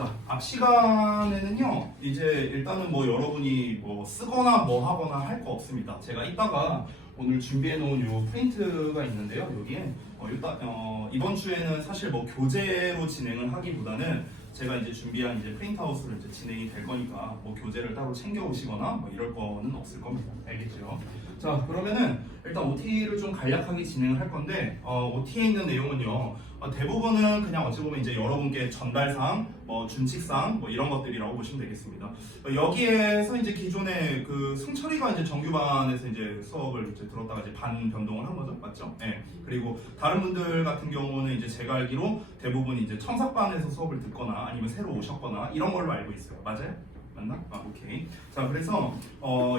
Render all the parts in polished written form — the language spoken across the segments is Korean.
자, 앞 시간에는요, 이제 일단은 뭐 여러분이 뭐 쓰거나 뭐 하거나 할 거 없습니다. 제가 이따가 오늘 준비해 놓은 요 프린트가 있는데요. 여기에 일단 이번 주에는 사실 뭐 교재로 진행을 하기보다는 제가 이제 준비한 이제 프린트아웃으로 이제 진행이 될 거니까 뭐 교재를 따로 챙겨 오시거나 뭐 이럴 거는 없을 겁니다. 알겠죠? 자, 그러면은 일단 OT를 좀 간략하게 진행을 할 건데 OT에 있는 내용은요. 대부분은 그냥 어찌 보면 이제 여러분께 전달사항, 뭐 준칙사항 뭐 이런 것들이라고 보시면 되겠습니다. 여기에서 이제 기존에 그 승철이가 이제 정규반에서 이제 수업을 이제 들었다가 이제 반 변동을 한 거죠, 맞죠? 네. 그리고 다른 분들 같은 경우는 이제 제가 알기로 대부분 이제 첨삭반에서 수업을 듣거나 아니면 새로 오셨거나 이런 걸로 알고 있어요. 맞아요? 맞나? 오케이. 자, 그래서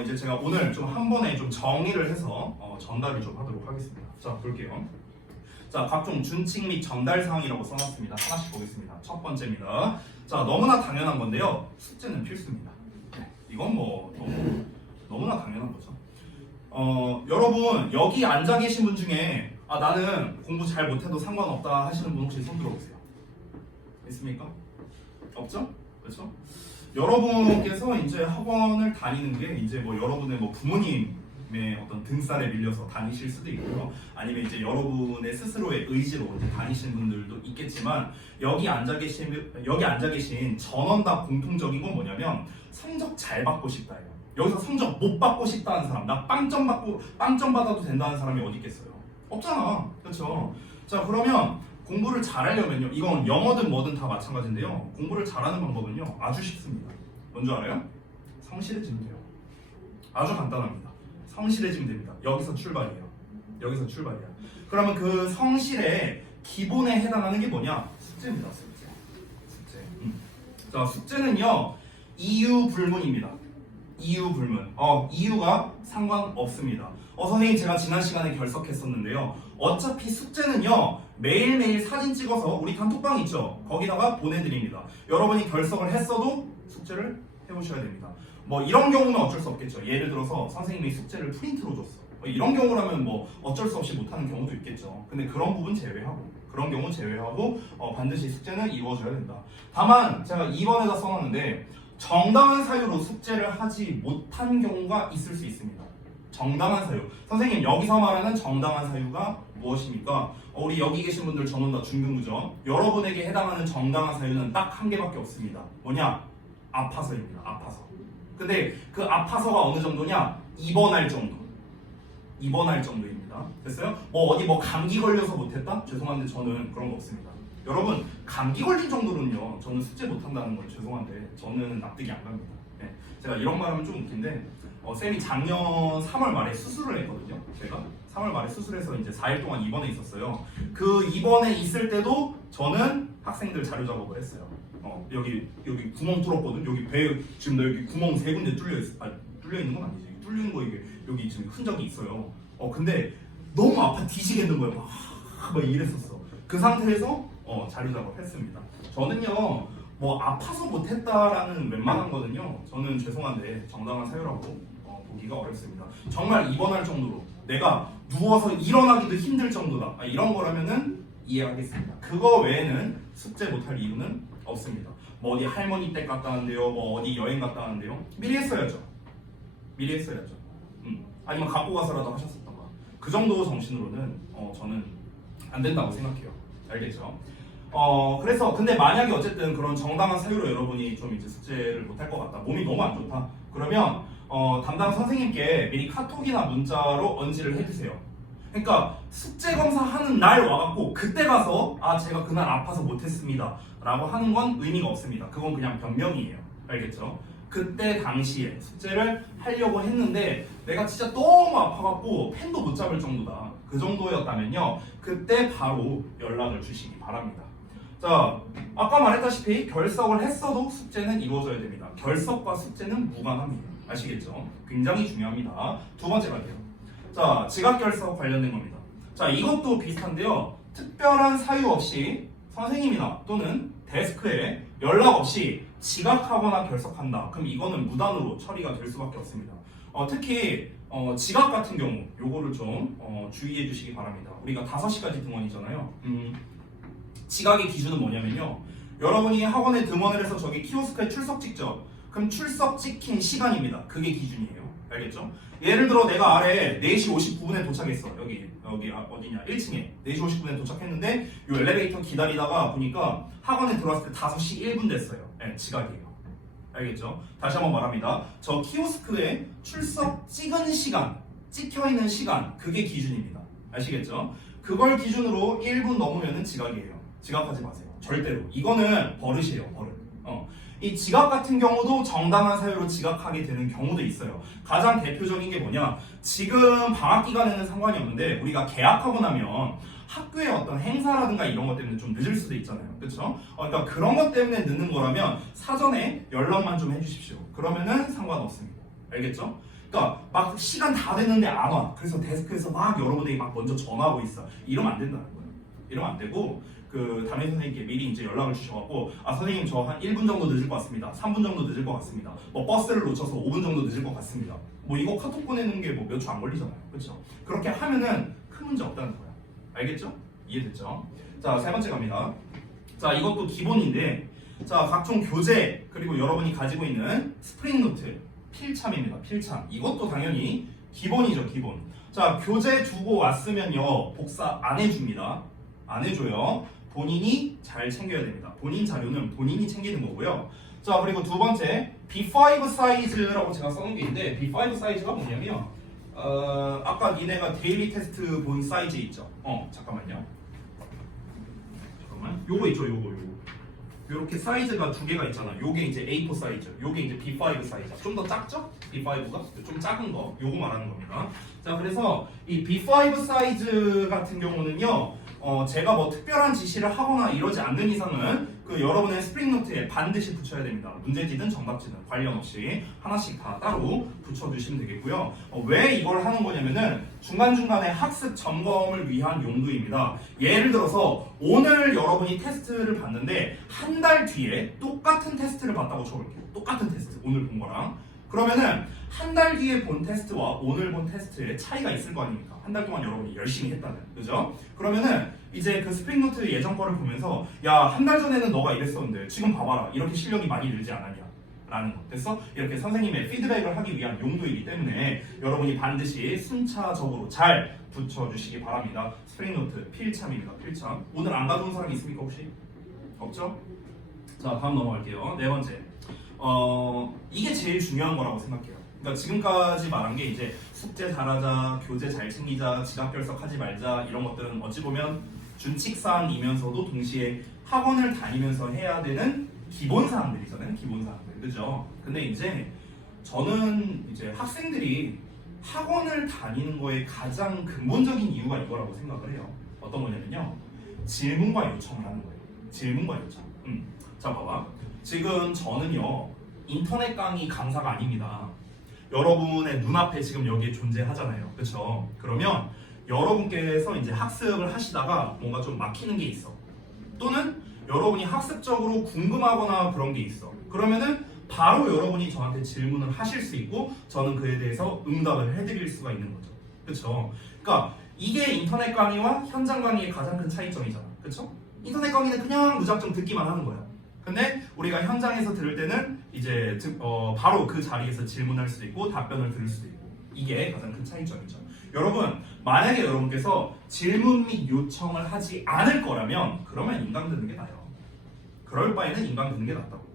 이제 제가 오늘 좀 한 번에 좀 정리를 해서 전달을 좀 하도록 하겠습니다. 자, 볼게요. 자, 각종 준칙 및 전달 사항이라고 써놨습니다. 하나씩 보겠습니다. 첫 번째입니다. 자, 너무나 당연한 건데요. 숙제는 필수입니다. 네, 이건 뭐 너무나 당연한 거죠. 여러분 여기 앉아 계신 분 중에 나는 공부 잘 못해도 상관없다 하시는 분 혹시 손 들어보세요. 있습니까? 없죠? 그렇죠? 여러분께서 이제 학원을 다니는 게 이제 뭐 여러분의 뭐 부모님의 어떤 등살에 밀려서 다니실 수도 있고요. 아니면 이제 여러분의 스스로의 의지로 다니시는 분들도 있겠지만 여기 앉아 계신 전원 다 공통적인 건 뭐냐면 성적 잘 받고 싶다예요. 여기서 성적 못 받고 싶다는 사람, 나 빵점 받아도 된다는 사람이 어디 있겠어요? 없잖아. 그렇죠? 자, 그러면 공부를 잘하려면요, 이건 영어든 뭐든 다 마찬가지인데요. 공부를 잘하는 방법은요 아주 쉽습니다. 뭔지 알아요? 성실해지면 돼요. 아주 간단합니다. 성실해지면 됩니다. 여기서 출발이에요. 여기서 출발이야. 그러면 그 성실의 기본에 해당하는 게 뭐냐? 숙제입니다. 숙제. 자, 숙제는요 이유 불문입니다. 이유 불문. 이유가 상관없습니다. 선생님 제가 지난 시간에 결석했었는데요. 어차피 숙제는요 매일매일 사진 찍어서 우리 단톡방 있죠? 거기다가 보내드립니다. 여러분이 결석을 했어도 숙제를 해보셔야 됩니다. 뭐 이런 경우는 어쩔 수 없겠죠. 예를 들어서 선생님이 숙제를 프린트로 줬어. 이런 경우라면 뭐 어쩔 수 없이 못하는 경우도 있겠죠. 근데 그런 부분 그런 경우 제외하고 반드시 숙제는 이루어져야 된다. 다만 제가 2번에다 써놨는데 정당한 사유로 숙제를 하지 못한 경우가 있을 수 있습니다. 정당한 사유. 선생님 여기서 말하는 정당한 사유가 무엇입니까? 우리 여기 계신 분들 전원 다 중등부죠. 여러분에게 해당하는 정당한 사유는 딱 한 개밖에 없습니다. 뭐냐? 아파서입니다. 아파서. 근데 그 아파서가 어느 정도냐? 입원할 정도. 입원할 정도입니다. 됐어요? 뭐 어디 뭐 감기 걸려서 못했다? 죄송한데 저는 그런 거 없습니다. 여러분 감기 걸린 정도는요 저는 숙제 못한다는 건 죄송한데 저는 납득이 안 갑니다. 네. 제가 이런 말 하면 좀 웃긴데 쌤이 작년 3월 말에 수술을 했거든요. 제가 3월 말에 수술해서 이제 4일 동안 입원해 있었어요. 그 입원해 있을 때도 저는 학생들 자료 작업을 했어요. 여기 구멍 뚫었거든. 여기 배 지금 나 여기 구멍 3군데 뚫려 있는 건 아니지. 뚫리는 거 이게 여기 지금 흔적이 있어요. 근데 너무 아파 뒤지겠는 거예요. 막 이랬었어. 그 상태에서 자료 작업했습니다. 저는요 뭐 아파서 못했다라는 웬만한 거는요 저는 죄송한데 정당한 사유라고 보기가 어렵습니다. 정말 입원할 정도로 내가 누워서 일어나기도 힘들 정도다 이런 거라면은 이해하겠습니다. 그거 외에는 숙제 못할 이유는 없습니다. 뭐 어디 할머니 댁 갔다 왔는데요, 뭐 어디 여행 갔다 왔는데요, 미리 했어야죠. 아니면 갖고 가서라도 하셨었던가. 그 정도 정신으로는 저는 안 된다고 생각해요. 알겠죠? 그래서 근데 만약에 어쨌든 그런 정당한 사유로 여러분이 좀 이제 숙제를 못할 것 같다, 몸이 너무 안 좋다, 그러면 담당 선생님께 미리 카톡이나 문자로 언지를 해주세요. 그러니까 숙제 검사하는 날 와갖고 그때 가서 제가 그날 아파서 못했습니다 라고 하는 건 의미가 없습니다. 그건 그냥 변명이에요. 알겠죠? 그때 당시에 숙제를 하려고 했는데 내가 진짜 너무 아파갖고 펜도 못 잡을 정도다, 그 정도였다면요 그때 바로 연락을 주시기 바랍니다. 자, 아까 말했다시피 결석을 했어도 숙제는 이루어져야 됩니다. 결석과 숙제는 무관합니다. 아시겠죠? 굉장히 중요합니다. 두 번째 갈게요. 자, 지각결석 관련된 겁니다. 자, 이것도 비슷한데요. 특별한 사유 없이 선생님이나 또는 데스크에 연락 없이 지각하거나 결석한다. 그럼 이거는 무단으로 처리가 될 수밖에 없습니다. 특히 지각 같은 경우 요거를 좀 주의해 주시기 바랍니다. 우리가 5시까지 등원이잖아요. 지각의 기준은 뭐냐면요, 여러분이 학원에 등원을 해서 저기 키오스크에 출석 찍죠. 그럼 출석 찍힌 시간입니다. 그게 기준이에요. 알겠죠? 예를 들어 내가 아래 4시 59분에 도착했어. 여기 어디냐? 1층에 4시 59분에 도착했는데 요 엘리베이터 기다리다가 보니까 학원에 들어왔을 때 5시 1분 됐어요. 네, 지각이에요. 알겠죠? 다시 한번 말합니다. 저 키오스크에 출석 찍은 시간, 찍혀있는 시간, 그게 기준입니다. 아시겠죠? 그걸 기준으로 1분 넘으면 지각이에요. 지각하지 마세요. 절대로. 이거는 버릇이에요. 버릇. 이 지각 같은 경우도 정당한 사유로 지각하게 되는 경우도 있어요. 가장 대표적인 게 뭐냐? 지금 방학 기간에는 상관이 없는데 우리가 개학하고 나면 학교의 어떤 행사라든가 이런 것 때문에 좀 늦을 수도 있잖아요. 그렇죠? 그러니까 그런 것 때문에 늦는 거라면 사전에 연락만 좀 해주십시오. 그러면은 상관없습니다. 알겠죠? 그러니까 막 시간 다 됐는데 안 와. 그래서 데스크에서 막 여러분들이 막 먼저 전화하고 있어. 이러면 안 된다는 거예요. 이러면 안 되고 그 담임 선생님께 미리 이제 연락을 주셔갖고 아 선생님 저 한 1분 정도 늦을 것 같습니다. 3분 정도 늦을 것 같습니다. 뭐 버스를 놓쳐서 5분 정도 늦을 것 같습니다. 뭐 이거 카톡 보내는 게 뭐 몇 초 안 걸리잖아요. 그렇죠? 그렇게 하면은 큰 문제 없다는 거야. 알겠죠? 이해됐죠? 자, 세 번째 갑니다. 자, 이것도 기본인데 자, 각종 교재 그리고 여러분이 가지고 있는 스프링노트 필참입니다. 필참. 이것도 당연히 기본이죠, 기본. 자, 교재 두고 왔으면요. 복사 안 해줍니다. 안 해줘요. 본인이 잘 챙겨야 됩니다. 본인 자료는 본인이 챙기는 거고요. 자, 그리고 두 번째 B5 사이즈라고 제가 써놓은 게 있는데 B5 사이즈가 뭐냐면 아까 니네가 데일리 테스트 본 사이즈 있죠? 잠깐만요. 요거 있죠, 요거. 요렇게 사이즈가 두 개가 있잖아. 요게 이제 A4 사이즈, 요게 이제 B5 사이즈. 좀 더 작죠? B5가 좀 작은 거, 요거 말하는 겁니다. 자, 그래서 이 B5 사이즈 같은 경우는요, 제가 뭐 특별한 지시를 하거나 이러지 않는 이상은 그 여러분의 스프링노트에 반드시 붙여야 됩니다. 문제지든 정답지든 관련 없이 하나씩 다 따로 붙여주시면 되겠고요. 왜 이걸 하는 거냐면은 중간중간에 학습 점검을 위한 용도입니다. 예를 들어서 오늘 여러분이 테스트를 봤는데 한 달 뒤에 똑같은 테스트를 봤다고 쳐볼게요. 똑같은 테스트, 오늘 본 거랑. 그러면은 한 달 뒤에 본 테스트와 오늘 본 테스트에 차이가 있을 거 아닙니까? 한 달 동안 여러분이 열심히 했다는, 그죠? 그러면은 이제 그 스프링노트 예전 거를 보면서 야, 한 달 전에는 너가 이랬었는데 지금 봐봐라, 이렇게 실력이 많이 늘지 않았냐? 라는 거. 됐어? 이렇게 선생님의 피드백을 하기 위한 용도이기 때문에 여러분이 반드시 순차적으로 잘 붙여주시기 바랍니다. 스프링노트 필참입니다. 필참. 오늘 안 가져온 사람이 있습니까 혹시? 없죠? 자, 다음 넘어갈게요. 네 번째. 이게 제일 중요한 거라고 생각해요. 그러니까 지금까지 말한 게 이제 숙제 잘하자, 교재 잘 챙기자, 지각 결석하지 말자 이런 것들은 어찌 보면 준칙사항이면서도 동시에 학원을 다니면서 해야 되는 기본 사항들이잖아요. 기본 사항들, 그죠? 근데 이제 저는 이제 학생들이 학원을 다니는 거에 가장 근본적인 이유가 이거라고 생각을 해요. 어떤 거냐면요, 질문과 요청을 하는 거예요. 질문과 요청. 자, 봐봐. 지금 저는요, 인터넷 강의 강사가 아닙니다. 여러분의 눈앞에 지금 여기에 존재하잖아요. 그렇죠? 그러면 여러분께서 이제 학습을 하시다가 뭔가 좀 막히는 게 있어. 또는 여러분이 학습적으로 궁금하거나 그런 게 있어. 그러면은 바로 여러분이 저한테 질문을 하실 수 있고 저는 그에 대해서 응답을 해드릴 수가 있는 거죠. 그렇죠? 그러니까 이게 인터넷 강의와 현장 강의의 가장 큰 차이점이잖아. 그렇죠? 인터넷 강의는 그냥 무작정 듣기만 하는 거야. 근데 우리가 현장에서 들을 때는 이제 바로 그 자리에서 질문할 수도 있고 답변을 들을 수도 있고, 이게 가장 큰 차이점이죠. 여러분, 만약에 여러분께서 질문 및 요청을 하지 않을 거라면 그러면 인강 듣는 게 나아요. 그럴 바에는 인강 듣는 게 낫다고.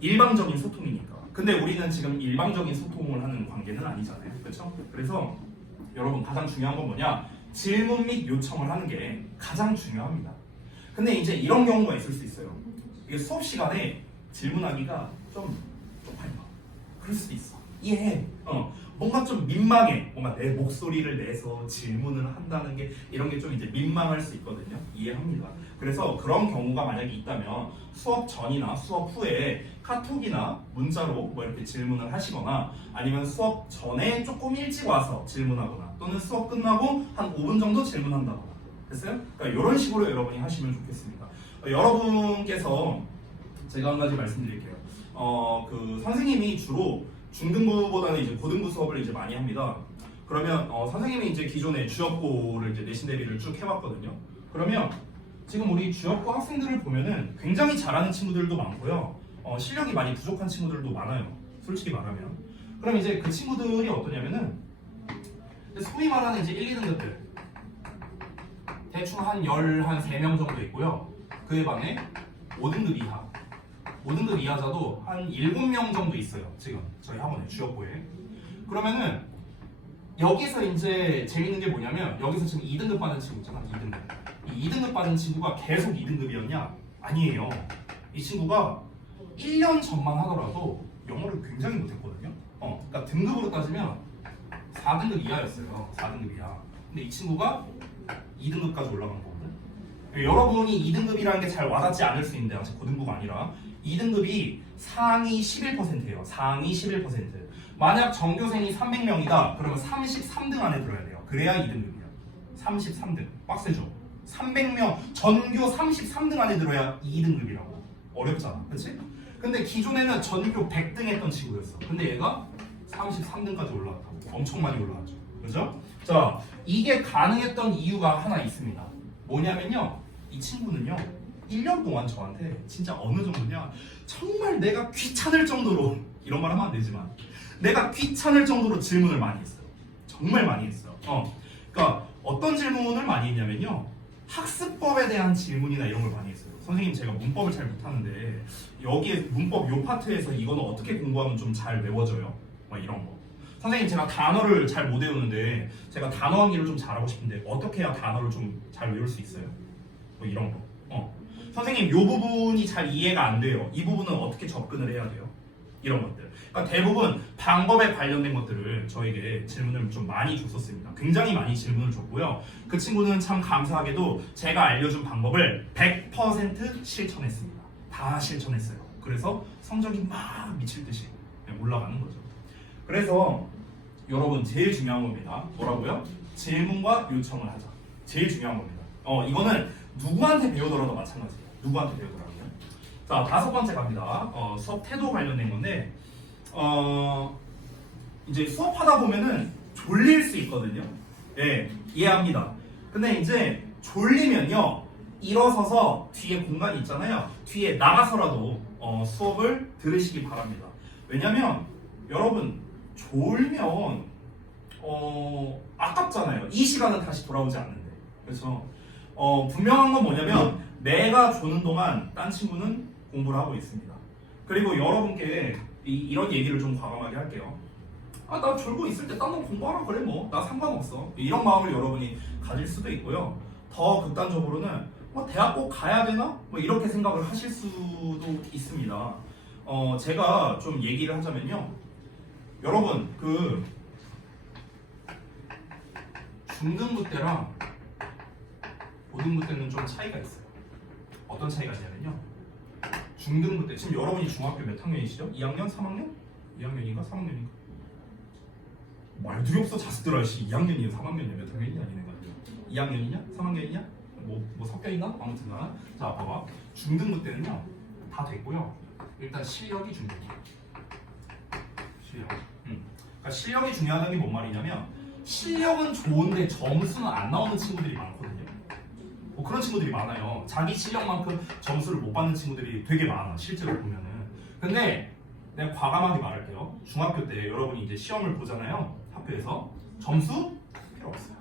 일방적인 소통이니까. 근데 우리는 지금 일방적인 소통을 하는 관계는 아니잖아요. 그렇죠? 그래서 여러분, 가장 중요한 건 뭐냐? 질문 및 요청을 하는 게 가장 중요합니다. 근데 이제 이런 경우가 있을 수 있어요. 이게 수업 시간에 질문하기가 좀 쪽팔려. 그럴 수도 있어. 이해해. 뭔가 좀 민망해. 뭔가 내 목소리를 내서 질문을 한다는 게 이런 게 좀 이제 민망할 수 있거든요. 이해합니다. 그래서 그런 경우가 만약에 있다면 수업 전이나 수업 후에 카톡이나 문자로 뭐 이렇게 질문을 하시거나 아니면 수업 전에 조금 일찍 와서 질문하거나 또는 수업 끝나고 한 5분 정도 질문한다거나. 됐어요? 그러니까 이런 식으로 여러분이 하시면 좋겠습니다. 여러분께서 제가 한 가지 말씀드릴게요. 그 선생님이 주로 중등부보다는 이제 고등부 수업을 이제 많이 합니다. 그러면 선생님이 이제 기존에 주역고를 이제 내신 대비를 쭉 해봤거든요. 그러면 지금 우리 주역고 학생들을 보면은 굉장히 잘하는 친구들도 많고요. 실력이 많이 부족한 친구들도 많아요. 솔직히 말하면. 그럼 이제 그 친구들이 어떠냐면은 소위 말하는 이제 1, 2등급들 대충 한 3명 정도 있고요. 그에 반해 5등급 이하 5등급 이하자도 한 7명 정도 있어요. 지금 저희 학원에 주역고에. 그러면은 여기서 이제 재밌는 게 뭐냐면 여기서 지금 2등급 받은 친구 있잖아. 2등급. 이 2등급 받은 친구가 계속 2등급이었냐? 아니에요. 이 친구가 1년 전만 하더라도 영어를 굉장히 못했거든요. 그러니까 등급으로 따지면 4등급 이하였어요. 4등급 이하. 근데 이 친구가 2등급까지 올라간 거거든. 여러분이 2등급이라는 게 잘 와닿지 않을 수 있는데 아직 고등부가 아니라 2등급이 상위 11%예요. 상위 11%. 만약 전교생이 300명이다. 그러면 33등 안에 들어야 돼요. 그래야 2등급이야. 33등. 빡세죠? 300명 전교 33등 안에 들어야 2등급이라고. 어렵잖아. 그치? 근데 기존에는 전교 100등 했던 친구였어. 근데 얘가 33등까지 올라왔다고. 엄청 많이 올라왔죠. 그죠? 자, 이게 가능했던 이유가 하나 있습니다. 뭐냐면요. 이 친구는요. 1년 동안 저한테 진짜 어느 정도냐. 정말 내가 귀찮을 정도로 이런 말 하면 안 되지만 내가 귀찮을 정도로 질문을 많이 했어요. 정말 많이 했어요. 그러니까 어떤 질문을 많이 했냐면요. 학습법에 대한 질문이나 이런 걸 많이 했어요. 선생님 제가 문법을 잘 못하는데 여기에 문법 요 파트에서 이거는 어떻게 공부하면 좀 잘 외워져요? 막 이런 거. 선생님 제가 단어를 잘 못 외우는데 제가 단어 암기를 좀 잘하고 싶은데 어떻게 해야 단어를 좀 잘 외울 수 있어요? 뭐 이런 거. 선생님 요 부분이 잘 이해가 안 돼요. 이 부분은 어떻게 접근을 해야 돼요? 이런 것들. 그러니까 대부분 방법에 관련된 것들을 저에게 질문을 좀 많이 줬었습니다. 굉장히 많이 질문을 줬고요. 그 친구는 참 감사하게도 제가 알려준 방법을 100% 실천했습니다. 다 실천했어요. 그래서 성적이 막 미칠 듯이 올라가는 거죠. 그래서 여러분 제일 중요한 겁니다. 뭐라고요? 질문과 요청을 하자. 제일 중요한 겁니다. 이거는 누구한테 배우더라도 마찬가지예요. 누구한테 배우더라도요. 자, 5번째 갑니다. 수업 태도 관련된 건데 이제 수업하다 보면은 졸릴 수 있거든요. 예, 이해합니다. 근데 이제 졸리면요 일어서서 뒤에 공간이 있잖아요. 뒤에 나가서라도 수업을 들으시기 바랍니다. 왜냐면 여러분 졸면 아깝잖아요. 이 시간은 다시 돌아오지 않는데. 그래서 분명한 건 뭐냐면 내가 조는 동안 딴 친구는 공부를 하고 있습니다. 그리고 여러분께 이런 얘기를 좀 과감하게 할게요. 나 졸고 있을 때 딴 놈 공부하라 그래 뭐 나 상관없어. 이런 마음을 여러분이 가질 수도 있고요. 더 극단적으로는 대학 꼭 가야 되나? 뭐 이렇게 생각을 하실 수도 있습니다. 제가 좀 얘기를 하자면요. 여러분 그 중등부 때랑 고등부 때는 좀 차이가 있어요. 어떤 차이가 있냐면요. 중등부 때 지금 여러분이 중학교 몇 학년이시죠? 2학년? 3학년? 2학년인가? 3학년인가? 말들이 없어 자식들아. 2학년이냐 3학년이냐 몇 학년이냐 아니네. 2학년이냐? 3학년이냐? 뭐 섞여있나? 아무튼간 자 봐봐. 중등부 때는요 다 됐고요. 일단 실력이 중요해요. 실력. 그러니까 실력이 중요하다는 게 뭔 말이냐면 실력은 좋은데 점수는 안 나오는 친구들이 많거든요. 뭐 그런 친구들이 많아요. 자기 실력만큼 점수를 못 받는 친구들이 되게 많아 실제로 보면은. 근데 내가 과감하게 말할게요. 중학교 때 여러분이 이제 시험을 보잖아요. 학교에서 점수 필요 없어요.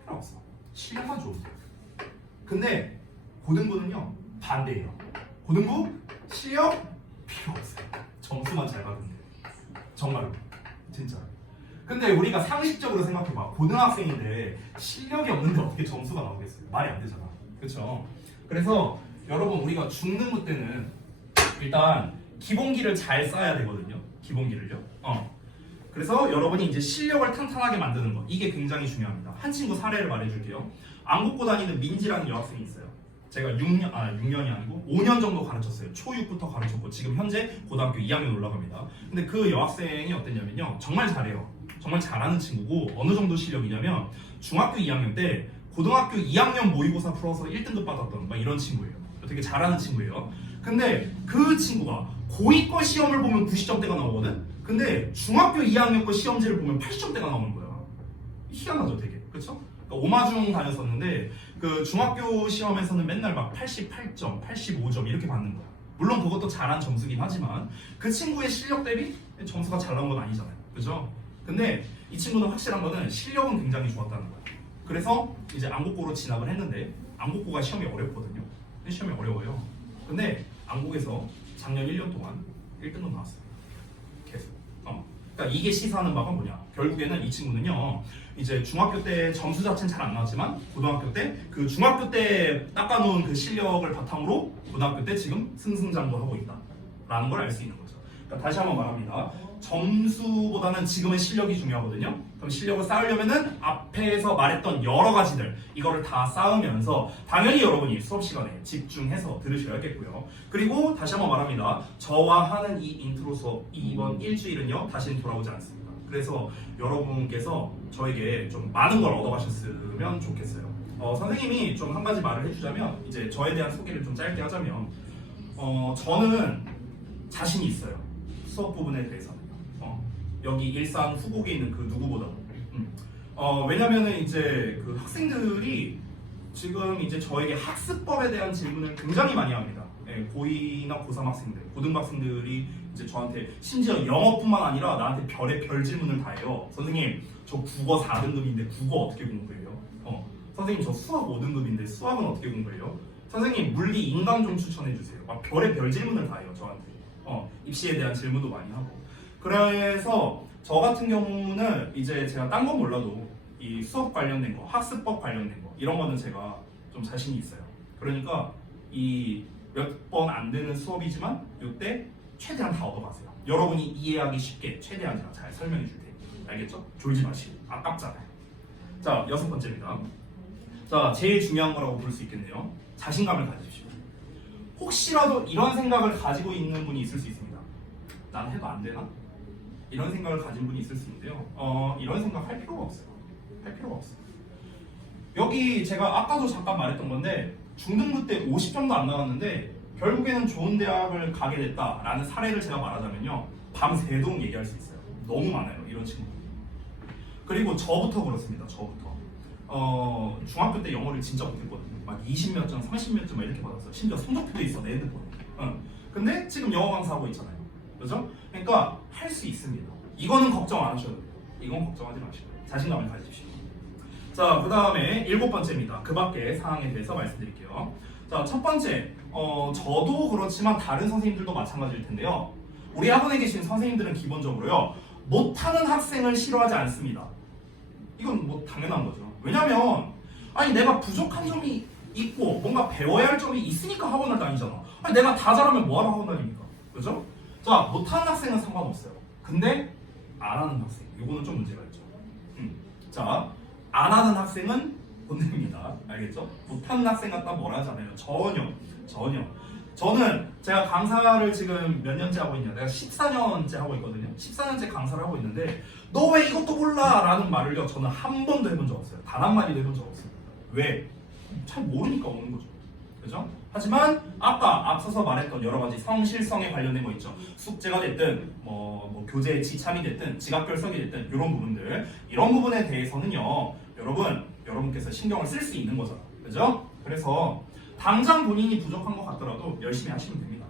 필요 없어. 실력만 좋으면 돼요. 근데 고등부는요 반대예요. 고등부 실력 필요 없어요. 점수만 잘 받으면 돼요. 정말로 진짜. 근데 우리가 상식적으로 생각해봐. 고등학생인데 실력이 없는데 어떻게 점수가 나오겠어요? 말이 안 되잖아. 그렇죠? 그래서 여러분 우리가 중등부 때는 일단 기본기를 잘 쌓아야 되거든요. 기본기를요. 그래서 여러분이 이제 실력을 탄탄하게 만드는 것 이게 굉장히 중요합니다. 한 친구 사례를 말해줄게요. 안국고 다니는 민지라는 여학생이 있어요. 제가 6년이 아니고 5년 정도 가르쳤어요. 초6부터 가르쳤고 지금 현재 고등학교 2학년 올라갑니다. 근데 그 여학생이 어땠냐면요. 정말 잘해요. 정말 잘하는 친구고 어느 정도 실력이냐면 중학교 2학년 때 고등학교 2학년 모의고사 풀어서 1등급 받았던 막 이런 친구예요. 되게 잘하는 친구예요. 근데 그 친구가 고2 거 시험을 보면 90점대가 나오거든? 근데 중학교 2학년 거 시험지를 보면 80점대가 나오는 거야. 희한하죠 되게. 그쵸? 그러니까 오마중 다녔었는데 그 중학교 시험에서는 맨날 막 88점, 85점 이렇게 받는 거야. 물론 그것도 잘한 점수긴 하지만 그 친구의 실력 대비 점수가 잘 나온 건 아니잖아요. 그죠? 근데 이 친구는 확실한 거는 실력은 굉장히 좋았다는 거야. 그래서 이제 안국고로 진학을 했는데 안국고가 시험이 어렵거든요. 시험이 어려워요. 근데 안국에서 작년 1년 동안 1등급 나왔어요. 계속. 그러니까 이게 시사하는 바가 뭐냐? 결국에는 이 친구는요. 이제 중학교 때 점수 자체는 잘 안 나왔지만 고등학교 때 그 중학교 때 닦아놓은 그 실력을 바탕으로 고등학교 때 지금 승승장구하고 있다라는 걸 알 수 있는 거죠. 그러니까 다시 한번 말합니다. 점수보다는 지금은 실력이 중요하거든요. 그럼 실력을 쌓으려면은 앞에서 말했던 여러 가지들 이거를 다 쌓으면서 당연히 여러분이 수업 시간에 집중해서 들으셔야겠고요. 그리고 다시 한번 말합니다. 저와 하는 이 인트로 수업 이번 일주일은요 다시는 돌아오지 않습니다. 그래서 여러분께서 저에게 좀 많은 걸 얻어가셨으면 좋겠어요. 선생님이 좀 한 가지 말을 해주자면 이제 저에 대한 소개를 좀 짧게 하자면 저는 자신이 있어요. 수업 부분에 대해서는 여기 일산 후곡에 있는 그 누구보다도 왜냐면은 이제 그 학생들이 지금 이제 저에게 학습법에 대한 질문을 굉장히 많이 합니다. 고2나 고3 학생들, 고등학생들이 이제 저한테 심지어 영어뿐만 아니라 나한테 별의 별 질문을 다 해요. 선생님, 저 국어 4등급인데 국어 어떻게 공부해요? 선생님, 저 수학 5등급인데 수학은 어떻게 공부해요? 선생님, 물리 인강 좀 추천해 주세요. 막 별의 별 질문을 다 해요, 저한테. 입시에 대한 질문도 많이 하고. 그래서 저 같은 경우는 이제 제가 딴 건 몰라도 이 수업 관련된 거, 학습법 관련된 거 이런 거는 제가 좀 자신이 있어요. 그러니까 이 몇 번 안 되는 수업이지만 이때 최대한 다 얻어가세요. 여러분이 이해하기 쉽게 최대한 제가 잘 설명해 줄 테니까. 알겠죠? 졸지 마시고. 아깝잖아요. 자, 6번째입니다. 자, 제일 중요한 거라고 볼 수 있겠네요. 자신감을 가지십시오. 혹시라도 이런 생각을 가지고 있는 분이 있을 수 있습니다. 난 해도 안 되나? 이런 생각을 가진 분이 있을 수 있는데요. 이런 생각 할 필요가 없어요. 할 필요가 없어요. 여기 제가 아까도 잠깐 말했던 건데 중등부 때 50점도 안 나왔는데 결국에는 좋은 대학을 가게 됐다라는 사례를 제가 말하자면요. 밤새도록 얘기할 수 있어요. 너무 많아요. 이런 친구들. 그리고 저부터 그렇습니다. 저부터. 중학교 때 영어를 진짜 못했거든요. 막 20몇 점, 30몇 점 이렇게 받았어요. 심지어 성적표도 있어, 내 핸드폰에. 근데 지금 영어 강사하고 있잖아요. 그죠? 그러니까 할 수 있습니다. 이거는 걱정 안 하셔도 돼요. 이건 걱정하지 마시고 자신감을 가지십시오. 자, 그 다음에 7번째입니다. 그 밖의 사항에 대해서 말씀드릴게요. 자, 첫 번째, 저도 그렇지만 다른 선생님들도 마찬가지일 텐데요. 우리 학원에 계신 선생님들은 기본적으로요, 못하는 학생을 싫어하지 않습니다. 이건 뭐 당연한 거죠. 왜냐면 아니 내가 부족한 점이 있고 뭔가 배워야 할 점이 있으니까 학원을 다니잖아. 아니 내가 다 잘하면 뭐하러 학원 다닙니까? 그죠? 자, 못하는 학생은 상관없어요. 근데 안 하는 학생, 이거는 좀 문제가 있죠. 자, 안 하는 학생은 혼냅니다. 알겠죠? 못하는 학생 갖다 뭐라 하잖아요. 전혀. 저는 제가 강사를 지금 몇 년째 하고 있냐? 내가 14년째 하고 있거든요. 14년째 강사를 하고 있는데 너 왜 이것도 몰라? 라는 말을요 저는 한 번도 해본 적 없어요. 단 한 마디도 해본 적 없어요. 왜? 잘 모르니까 오는 거죠. 그죠? 하지만 아까 앞서서 말했던 여러 가지 성실성에 관련된 거 있죠. 숙제가 됐든 뭐 교재 지참이 됐든 지각결석이 됐든 이런 부분들, 이런 부분에 대해서는요 여러분께서 신경을 쓸 수 있는 거죠. 그죠? 그래서 당장 본인이 부족한 것 같더라도 열심히 하시면 됩니다.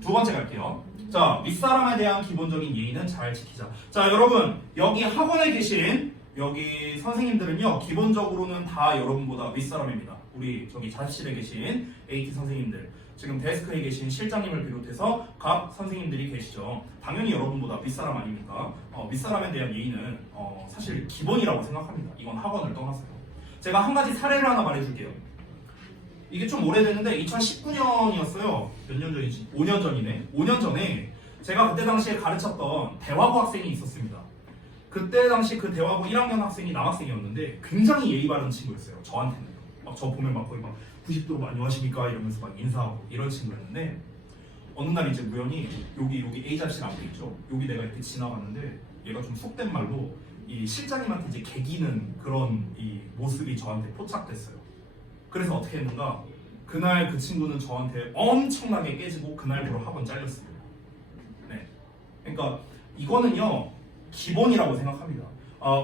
두 번째 갈게요. 자, 윗사람에 대한 기본적인 예의는 잘 지키자. 자, 여러분 여기 학원에 계신 여기 선생님들은요 기본적으로는 다 여러분보다 윗사람입니다. 우리 저기 자습실에 계신 AT 선생님들, 지금 데스크에 계신 실장님을 비롯해서 각 선생님들이 계시죠. 당연히 여러분보다 윗사람 아닙니까? 윗사람에 대한 예의는 사실 기본이라고 생각합니다. 이건 학원을 떠나서요. 제가 한 가지 사례를 하나 말해줄게요. 이게 좀 오래됐는데 2019년이었어요. 몇 년 전이지? 5년 전이네. 5년 전에 제가 그때 당시에 가르쳤던 대화고 학생이 있었습니다. 그때 당시 그 대화고 1학년 학생이 남학생이었는데 굉장히 예의 바른 친구였어요. 저한테는. 막 저 보면 막 거의 막 90도로 안녕하십니까 이러면서 막 인사하고 이런 친구였는데 어느 날 이제 우연히 여기 A 잡실 앞에 있죠. 여기 내가 이렇게 지나가는데 얘가 좀 속된 말로 이 실장님한테 이제 개기는 그런 이 모습이 저한테 포착됐어요. 그래서 어떻게 했는가? 그날 그 친구는 저한테 엄청나게 깨지고 그날부로 학원 잘렸습니다. 네. 그러니까 이거는요 기본이라고 생각합니다.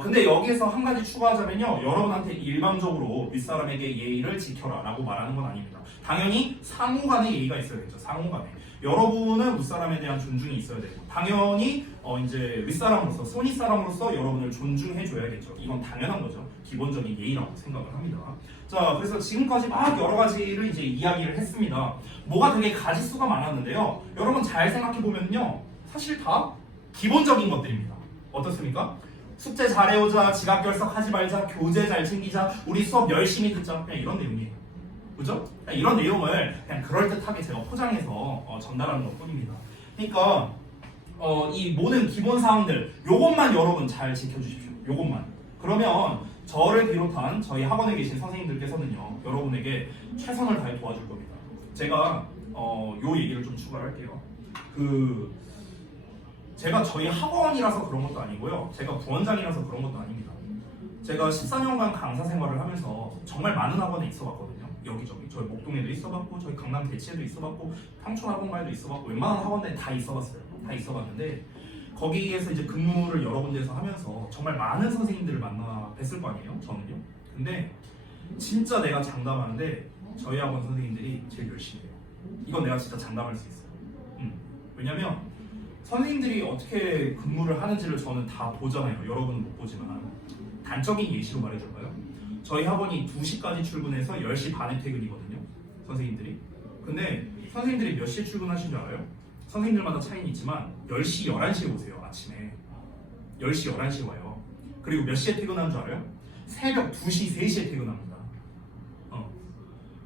근데 여기에서 한 가지 추가하자면요. 여러분한테 일방적으로 윗사람에게 예의를 지켜라 라고 말하는 건 아닙니다. 당연히 상호간에 예의가 있어야겠죠. 상호간에. 여러분은 윗사람에 대한 존중이 있어야 되고 당연히 이제 윗사람으로서 손윗사람으로서 여러분을 존중해 줘야겠죠. 이건 당연한 거죠. 기본적인 예의라고 생각을 합니다. 자, 그래서 지금까지 막 여러 가지를 이제 이야기를 했습니다. 뭐가 되게 가지수가 많았는데요. 여러분 잘 생각해 보면요. 사실 다 기본적인 것들입니다. 어떻습니까? 숙제 잘해오자, 지각 결석하지 말자, 교재 잘 챙기자, 우리 수업 열심히 듣자, 그냥 이런 내용이에요. 그죠? 그냥 이런 내용을 그냥 그럴듯하게 제가 포장해서 전달하는 것 뿐입니다. 그러니까 이 모든 기본 사항들 요것만 여러분 잘 지켜주십시오. 요것만. 그러면 저를 비롯한 저희 학원에 계신 선생님들께서는요 여러분에게 최선을 다해 도와줄 겁니다. 제가 요 얘기를 좀 추가할게요. 제가 저희 학원이라서 그런 것도 아니고요. 제가 부원장이라서 그런 것도 아닙니다. 제가 14년간 강사 생활을 하면서 정말 많은 학원에 있어봤거든요. 여기저기. 저희 목동에도 있어봤고, 저희 강남 대치에도 있어봤고, 평촌학원가에도 있어봤고, 웬만한 학원에 다 있어봤어요. 다 있어봤는데 거기에서 이제 근무를 여러 군데에서 하면서 정말 많은 선생님들을 만나 뵀을 거 아니에요. 저는요. 근데 진짜 내가 장담하는데 저희 학원 선생님들이 제일 열심히 해요. 이건 내가 진짜 장담할 수 있어요. 왜냐면 선생님들이 어떻게 근무를 하는지를 저는 다 보잖아요. 여러분은 못 보지만 단적인 예시로 말해줄까요? 저희 학원이 2시까지 출근해서 10시 반에 퇴근이거든요. 선생님들이. 근데 선생님들이 몇 시에 출근하신 줄 알아요? 선생님들마다 차이는 있지만 10시, 11시에 오세요. 아침에 10시, 11시에 와요. 그리고 몇 시에 퇴근하는 줄 알아요? 새벽 2시, 3시에 퇴근합니다.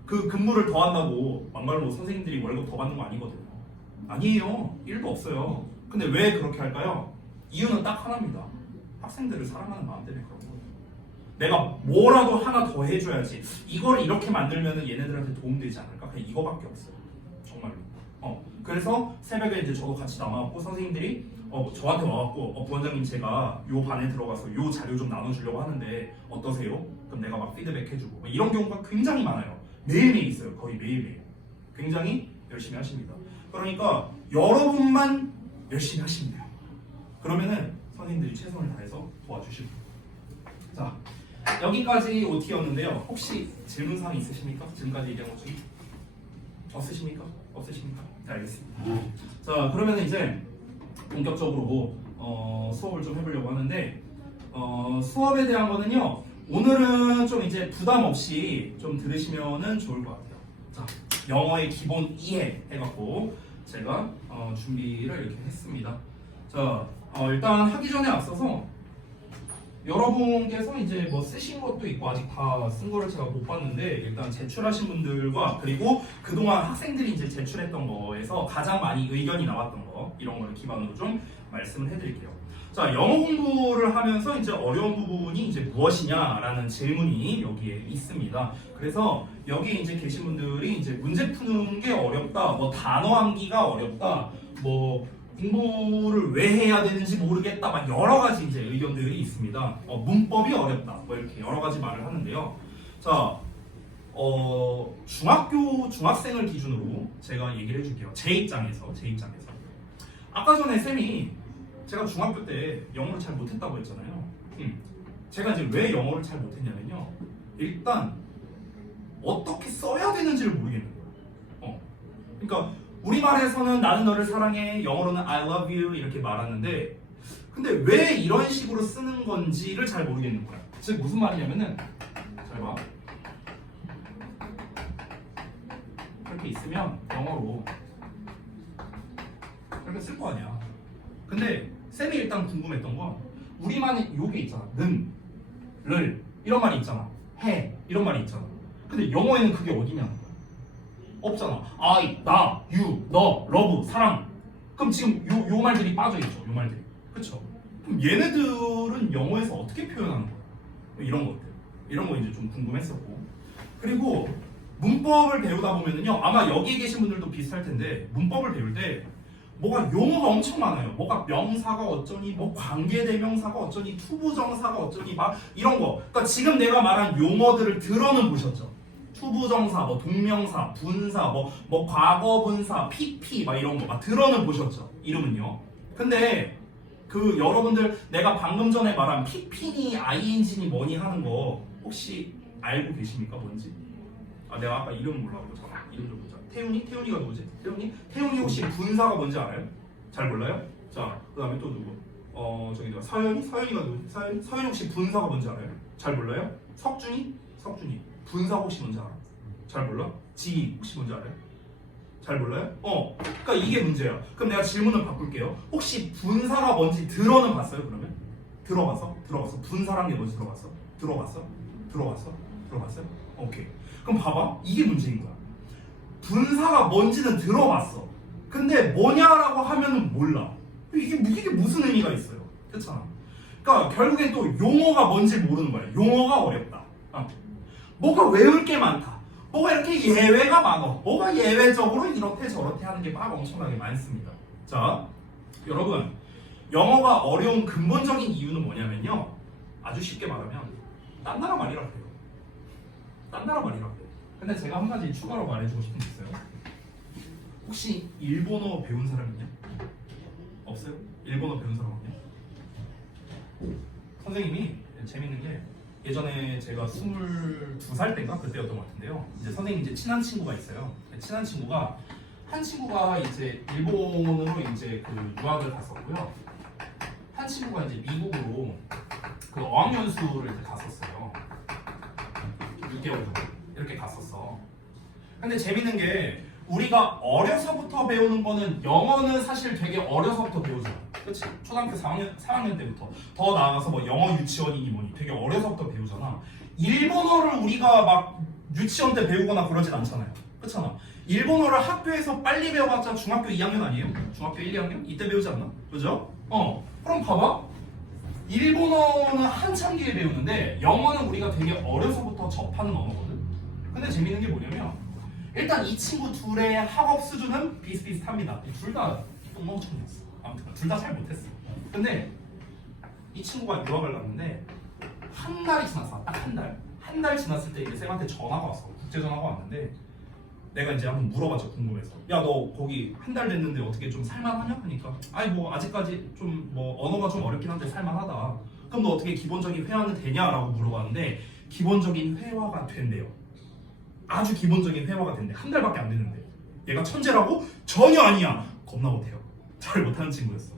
그 근무를 더 한다고 막말로 선생님들이 월급 더 받는 거 아니거든요. 아니에요. 1도 없어요. 근데 왜 그렇게 할까요? 이유는 딱 하나입니다. 학생들을 사랑하는 마음 때문에 그런 거예요. 내가 뭐라도 하나 더 해줘야지. 이걸 이렇게 만들면 얘네들한테 도움되지 않을까? 그냥 이거밖에 없어요. 정말로. 그래서 새벽에 이제 저도 같이 남아갖고 선생님들이 저한테 와갖고 부원장님 제가 요 반에 들어가서 요 자료 좀 나눠주려고 하는데 어떠세요? 그럼 내가 막 피드백 해주고 이런 경우가 굉장히 많아요. 매일매일 있어요. 거의 매일매일. 굉장히 열심히 하십니다. 그러니까 여러분만 열심히 하시면 돼요. 그러면은 선생님들이 최선을 다해서 도와주실 거예요. 자, 여기까지 OT였는데요. 혹시 질문사항 있으십니까? 지금까지 얘기한 것 중에? 없으십니까? 없으십니까? 네, 알겠습니다. 자, 그러면 이제 본격적으로 수업을 좀 해보려고 하는데 수업에 대한 거는요. 오늘은 좀 이제 부담 없이 좀 들으시면은 좋을 것 같아요. 자, 영어의 기본 이해 해갖고 제가 준비를 이렇게 했습니다. 자, 일단 하기 전에 앞서서 여러분께서 이제 뭐 쓰신 것도 있고 아직 다 쓴 거를 제가 못 봤는데 일단 제출하신 분들과 그리고 그동안 학생들이 이제 제출했던 거에서 가장 많이 의견이 나왔던 거 이런 거를 기반으로 좀 말씀을 해드릴게요. 자, 영어 공부를 하면서 이제 어려운 부분이 이제 무엇이냐라는 질문이 여기에 있습니다. 그래서 여기 이제 계신 분들이 이제 문제 푸는 게 어렵다, 뭐 단어 암기가 어렵다, 뭐 공부를 왜 해야 되는지 모르겠다, 막 여러 가지 이제 의견들이 있습니다. 문법이 어렵다, 뭐 이렇게 여러 가지 말을 하는데요. 자, 중학생을 기준으로 제가 얘기를 해줄게요. 제 입장에서. 아까 전에 쌤이 제가 중학교 때 영어를 잘 못했다고 했잖아요. 제가 이제 왜 영어를 잘 못했냐면요. 일단 어떻게 써야 되는지를 모르겠는 거예요. 그러니까 우리말에서는 나는 너를 사랑해, 영어로는 I love you 이렇게 말하는데 근데 왜 이런 식으로 쓰는 건지를 잘 모르겠는 거야. 즉 무슨 말이냐면은 잘 봐. 이렇게 있으면 영어로 이렇게 쓸 거 아니야. 근데 쌤이 일단 궁금했던 건 우리만의 요게 있잖아. 는, 를 이런 말이 있잖아. 해 이런 말이 있잖아. 근데 영어에는 그게 어디냐는 거야. 없잖아. I, 나, you, 너, love, 사랑. 그럼 지금 요 말들이 빠져있죠. 요 말들이. 그쵸? 그럼 얘네들은 영어에서 어떻게 표현하는 거야? 이런 것들. 이런 거 이제 좀 궁금했었고. 그리고 문법을 배우다 보면은요. 아마 여기 계신 분들도 비슷할 텐데 문법을 배울 때 뭐가 용어가 엄청 많아요. 뭐가 명사가 어쩌니, 뭐 관계대명사가 어쩌니, 투부정사가 어쩌니, 막 이런 거. 그러니까 지금 내가 말한 용어들을 들어는 보셨죠. 투부정사, 뭐 동명사, 분사, 뭐 과거분사, PP 막 이런 거 막 들어는 보셨죠. 이름은요. 근데 그 여러분들 내가 방금 전에 말한 PP니 ING니 뭐니 하는 거 혹시 알고 계십니까? 뭔지? 아 내가 아까 이름 몰라고 그랬잖아. 이름 좀 보자. 태훈이? 태훈이가 누구지? 태훈이? 태훈이 혹시 분사가 뭔지 알아요? 잘 몰라요? 자, 그 다음에 또 누구? 저기 누가? 서현이? 서현이가 누구지? 서현이? 서현이 혹시 분사가 뭔지 알아요? 잘 몰라요? 석준이? 석준이 분사가 혹시 뭔지 알아? 잘 몰라? 지희 혹시 뭔지 알아요? 잘 몰라요? 그러니까 이게 문제야. 그럼 내가 질문을 바꿀게요. 혹시 분사가 뭔지 들어는 봤어요? 그러면? 들어봤어? 들어봤어? 분사란 게 뭔지 들어봤어? 들어봤어? 들어봤어? 들어봤어요? 오케이. 그럼 봐봐. 이게 문제인 거야. 분사가 뭔지는 들어봤어. 근데 뭐냐라고 하면은 몰라. 이게 무슨 의미가 있어요? 그렇잖아. 그러니까 결국엔 또 용어가 뭔지 모르는 거야. 용어가 어렵다. 뭐가 외울 게 많다. 뭐가 이렇게 예외가 많아. 뭐가 예외적으로 이렇게 저렇게 하는 게 막 엄청나게 많습니다. 자, 여러분 영어가 어려운 근본적인 이유는 뭐냐면요. 아주 쉽게 말하면 딴 나라 말이라 그래요. 딴 나라 말이라 그래요. 근데 제가 한 가지 추가로 말해주고 싶은 게 있어요. 혹시 일본어 배운 사람 있냐? 없어요? 일본어 배운 사람 없냐? 선생님이 재밌는 게 예전에 제가 22살 때인가 그때였던 것 같은데요. 이제 선생님 이제 친한 친구가 있어요. 친한 친구가 한 친구가 이제 일본으로 이제 그 유학을 갔었고요. 한 친구가 이제 미국으로 그 어학연수를 이제 갔었어요. 6개월 정도 이렇게 갔었어. 근데 재밌는 게 우리가 어려서부터 배우는 거는 영어는 사실 되게 어려서부터 배우잖아. 그치? 초등학교 4학년 때부터 더 나아가서 뭐 영어 유치원이니 뭐니 되게 어려서부터 배우잖아. 일본어를 우리가 막 유치원 때 배우거나 그러진 않잖아요. 그렇잖아. 일본어를 학교에서 빨리 배워봤자 중학교 2학년 아니에요? 중학교 1, 2학년? 이때 배우지 않나? 그죠? 그럼 봐봐. 일본어는 한참 뒤에 배우는데 영어는 우리가 되게 어려서부터 접하는 언어거든. 근데 재밌는 게 뭐냐면 일단 이 친구 둘의 학업 수준은 비슷비슷합니다. 둘 다 똥멍청이었어. 아무튼 둘 다 잘 못했어. 근데 이 친구가 유학을 갔는데 한 달이 지났어. 딱 한 달. 한 달 지났을 때 이제 쌤한테 전화가 왔어. 국제 전화가 왔는데 내가 이제 한번 물어봤죠. 궁금해서. 야, 너 거기 한 달 됐는데 어떻게 좀 살만하냐? 하니까 아니 뭐 아직까지 좀 뭐 언어가 좀 어렵긴 한데 살만하다. 그럼 너 어떻게 기본적인 회화는 되냐라고 물어봤는데 기본적인 회화가 된대요. 아주 기본적인 회화가 된대. 한 달밖에 안 됐는데. 얘가 천재라고? 전혀 아니야. 겁나 못해요. 잘 못하는 친구였어.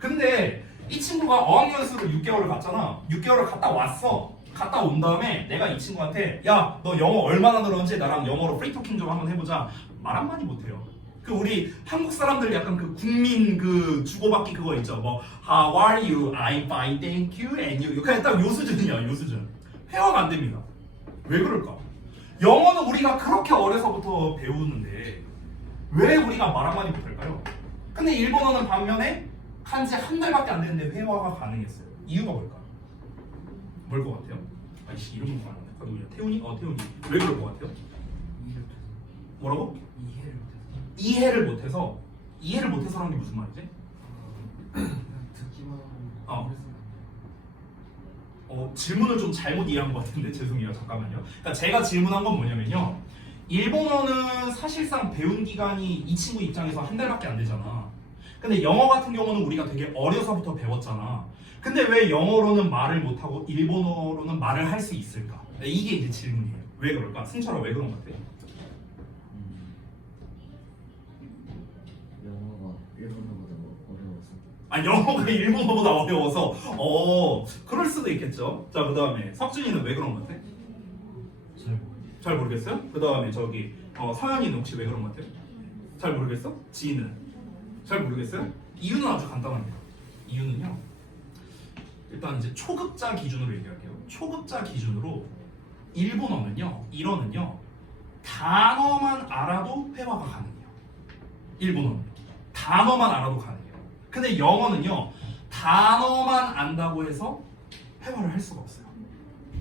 근데 이 친구가 어학연수를 6개월을 갔잖아. 6개월을 갔다 왔어. 갔다 온 다음에 내가 이 친구한테 야, 너 영어 얼마나 늘었는지 나랑 영어로 프리토킹 좀 한번 해보자. 말 한마디 못해요. 그 우리 한국 사람들 약간 그 국민 그 주고받기 그거 있죠. 뭐 How are you? I'm fine, thank you, and you. 그냥 딱 요 수준이야, 요 수준. 회화가 안 됩니다. 왜 그럴까? 영어는 우리가 그렇게 어려서부터 배우는데 왜 우리가 말 한마디 못할까요? 근데 일본어는 반면에 한지 한 달밖에 안 됐는데 회화가 가능했어요. 이유가 뭘까? 뭘 것 같아요? 아이씨 이름 못 알았네. 누구냐? 태훈이? 태훈이. 왜 그럴 것 같아요? 뭐라고? 이해를 못해서. 이해를 못해서라는 게 무슨 말이지? 듣기만 하고 질문을 좀 잘못 이해한 것 같은데 죄송해요. 잠깐만요. 그러니까 제가 질문한 건 뭐냐면요. 일본어는 사실상 배운 기간이 이 친구 입장에서 한 달밖에 안 되잖아. 근데 영어 같은 경우는 우리가 되게 어려서부터 배웠잖아. 근데 왜 영어로는 말을 못하고 일본어로는 말을 할 수 있을까? 이게 이제 질문이에요. 왜 그럴까? 승철아 왜 그런 것 같아? 영어가 일본어보다 어려워서. 영어가 일본어보다 어려워서. 그럴 수도 있겠죠. 자, 그 다음에 석준이는 왜 그런 것 같아? 잘 모르겠어요? 그 다음에 저기 서현이는 혹시 왜 그런 것 같아요? 잘 모르겠어? 지희는? 잘 모르겠어요? 이유는 아주 간단합니다. 이유는요. 일단 이제 초급자 기준으로 얘기할게요. 초급자 기준으로 일어는요 단어만 알아도 회화가 가능해요. 일본어는 단어만 알아도 가능해요. 근데 영어는요 단어만 안다고 해서 회화를 할 수가 없어요.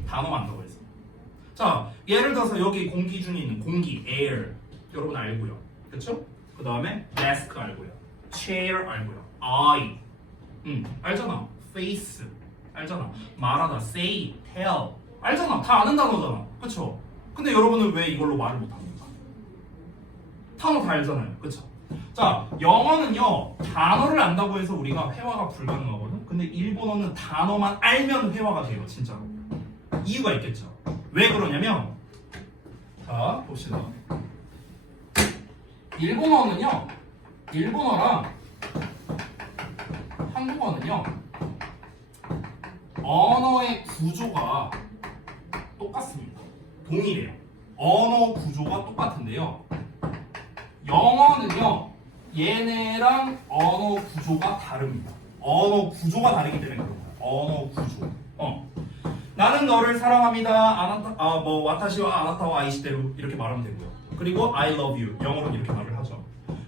단어만 안다고 해서. 자, 예를 들어서 여기 공기 중에 있는 공기, air 여러분 알고요. 그렇죠? 그 다음에 desk 알고요. chair 알고요. eye 알잖아. face 알잖아. 말하다 say, tell 알잖아. 다 아는 단어잖아. 그렇죠? 근데 여러분은 왜 이걸로 말을 못합니까? 단어 다 알잖아요. 그렇죠? 자, 영어는요 단어를 안다고 해서 우리가 회화가 불가능하거든. 근데 일본어는 단어만 알면 회화가 돼요, 진짜로. 이유가 있겠죠. 왜 그러냐면, 자, 봅시다. 일본어는요, 일본어랑 한국어는요, 언어의 구조가 똑같습니다. 동일해요. 언어 구조가 똑같은데요. 영어는요, 얘네랑 언어 구조가 다릅니다. 언어 구조가 다르기 때문에 그렇다. 언어 구조. 나는 너를 사랑합니다. 와타시와 아나타와 아이시테루 이렇게 말하면 되고요. 그리고 I love you 영어로 이렇게 말을 하죠.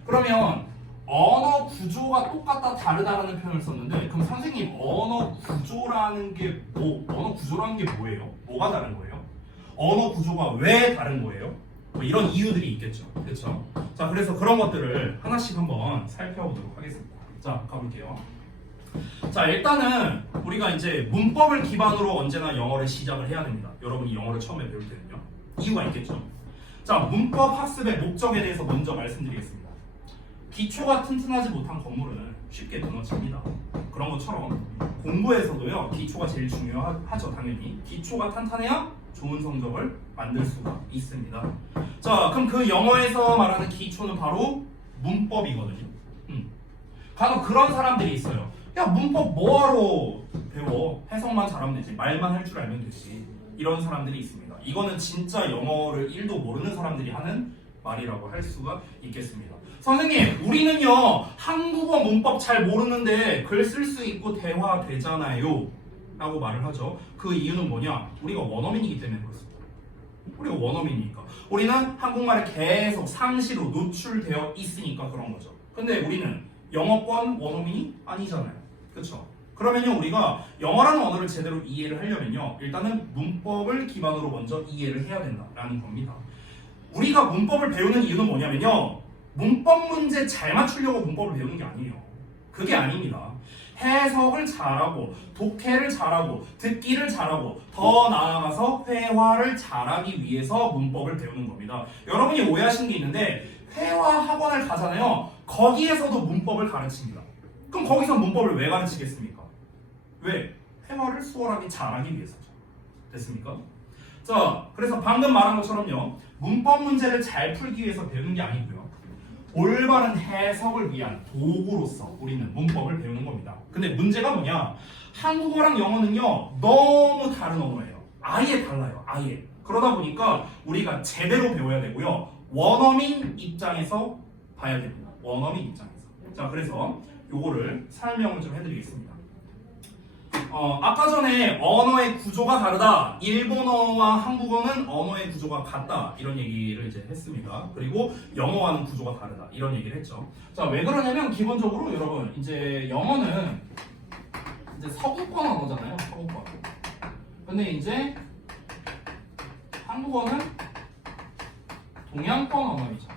그러면 언어 구조가 똑같다 다르다라는 표현을 썼는데 그럼 선생님 언어 구조라는 게 언어 구조라는 게 뭐예요? 뭐가 다른 거예요? 언어 구조가 왜 다른 거예요? 뭐 이런 이유들이 있겠죠. 그렇죠? 자, 그래서 그런 것들을 하나씩 한번 살펴보도록 하겠습니다. 자, 가볼게요. 자, 일단은 우리가 이제 문법을 기반으로 언제나 영어를 시작을 해야 됩니다. 여러분이 영어를 처음에 배울 때는요. 이유가 있겠죠. 자, 문법 학습의 목적에 대해서 먼저 말씀드리겠습니다. 기초가 튼튼하지 못한 건물은 쉽게 무너집니다. 그런 것처럼 공부에서도요, 기초가 제일 중요하죠, 당연히. 기초가 탄탄해야 좋은 성적을 만들 수가 있습니다. 자, 그럼 그 영어에서 말하는 기초는 바로 문법이거든요. 간혹 그런 사람들이 있어요. 야, 문법 뭐하러 배워? 해석만 잘하면 되지. 말만 할 줄 알면 되지. 이런 사람들이 있습니다. 이거는 진짜 영어를 1도 모르는 사람들이 하는 말이라고 할 수가 있겠습니다. 선생님, 우리는요 한국어 문법 잘 모르는데 글 쓸 수 있고 대화되잖아요 라고 말을 하죠. 그 이유는 뭐냐? 우리가 원어민이기 때문에 그렇습니다. 우리가 원어민이니까. 우리는 한국말에 계속 상시로 노출되어 있으니까 그런 거죠. 근데 우리는 영어권 원어민이 아니잖아요. 그렇죠? 그러면요, 우리가 영어라는 언어를 제대로 이해를 하려면요, 일단은 문법을 기반으로 먼저 이해를 해야 된다라는 겁니다. 우리가 문법을 배우는 이유는 뭐냐면요, 문법 문제 잘 맞추려고 문법을 배우는 게 아니에요. 그게 아닙니다. 해석을 잘하고, 독해를 잘하고, 듣기를 잘하고, 더 나아가서 회화를 잘하기 위해서 문법을 배우는 겁니다. 여러분이 오해하시는 게 있는데, 회화 학원을 가잖아요. 거기에서도 문법을 가르칩니다. 그럼 거기서 문법을 왜 가르치겠습니까? 왜? 회화를 수월하게 잘하기 위해서죠. 됐습니까? 자, 그래서 방금 말한 것처럼요, 문법 문제를 잘 풀기 위해서 배우는 게 아니고요, 올바른 해석을 위한 도구로서 우리는 문법을 배우는 겁니다. 근데 문제가 뭐냐? 한국어랑 영어는요 너무 다른 언어예요. 아예 달라요. 아예. 그러다 보니까 우리가 제대로 배워야 되고요, 원어민 입장에서 봐야 됩니다. 원어민 입장에서. 자, 그래서 요거를 설명을 좀 해드리겠습니다. 아까 전에 언어의 구조가 다르다, 일본어와 한국어는 언어의 구조가 같다, 이런 얘기를 이제 했습니다. 그리고 영어와는 구조가 다르다, 이런 얘기를 했죠. 자, 왜 그러냐면 기본적으로 여러분, 이제 영어는 이제 서구권 언어잖아요. 서구권. 근데 이제 한국어는 동양권 언어이죠.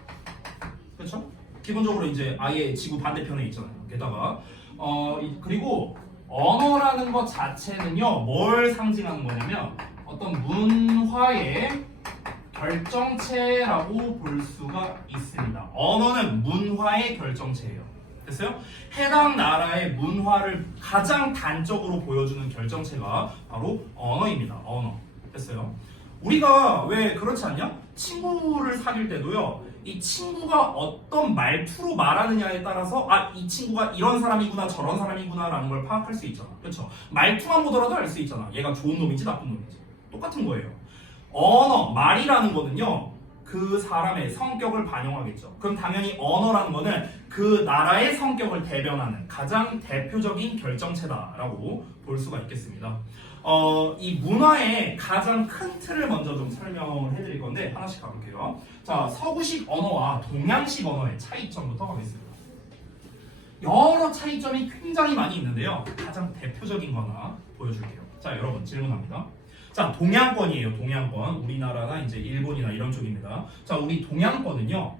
그렇죠? 기본적으로 이제 아예 지구 반대편에 있잖아요. 게다가 그리고 언어라는 것 자체는요, 뭘 상징하는 거냐면 어떤 문화의 결정체라고 볼 수가 있습니다. 언어는 문화의 결정체예요. 됐어요? 해당 나라의 문화를 가장 단적으로 보여주는 결정체가 바로 언어입니다. 언어. 됐어요? 우리가 왜 그렇지 않냐? 친구를 사귈 때도요, 이 친구가 어떤 말투로 말하느냐에 따라서 이 친구가 이런 사람이구나 저런 사람이구나 라는 걸 파악할 수 있잖아. 그렇죠? 말투만 보더라도 알 수 있잖아. 얘가 좋은 놈인지 나쁜 놈인지. 똑같은 거예요. 언어, 말이라는 거는요, 그 사람의 성격을 반영하겠죠. 그럼 당연히 언어라는 거는 그 나라의 성격을 대변하는 가장 대표적인 결정체다라고 볼 수가 있겠습니다. 이 문화의 가장 큰 틀을 먼저 좀 설명을 해드릴 건데 하나씩 가볼게요. 자, 서구식 언어와 동양식 언어의 차이점부터 가겠습니다. 여러 차이점이 굉장히 많이 있는데요, 가장 대표적인 거 하나 보여줄게요. 자, 여러분 질문합니다. 자, 동양권이에요. 동양권. 우리나라나 이제 일본이나 이런 쪽입니다. 자, 우리 동양권은요,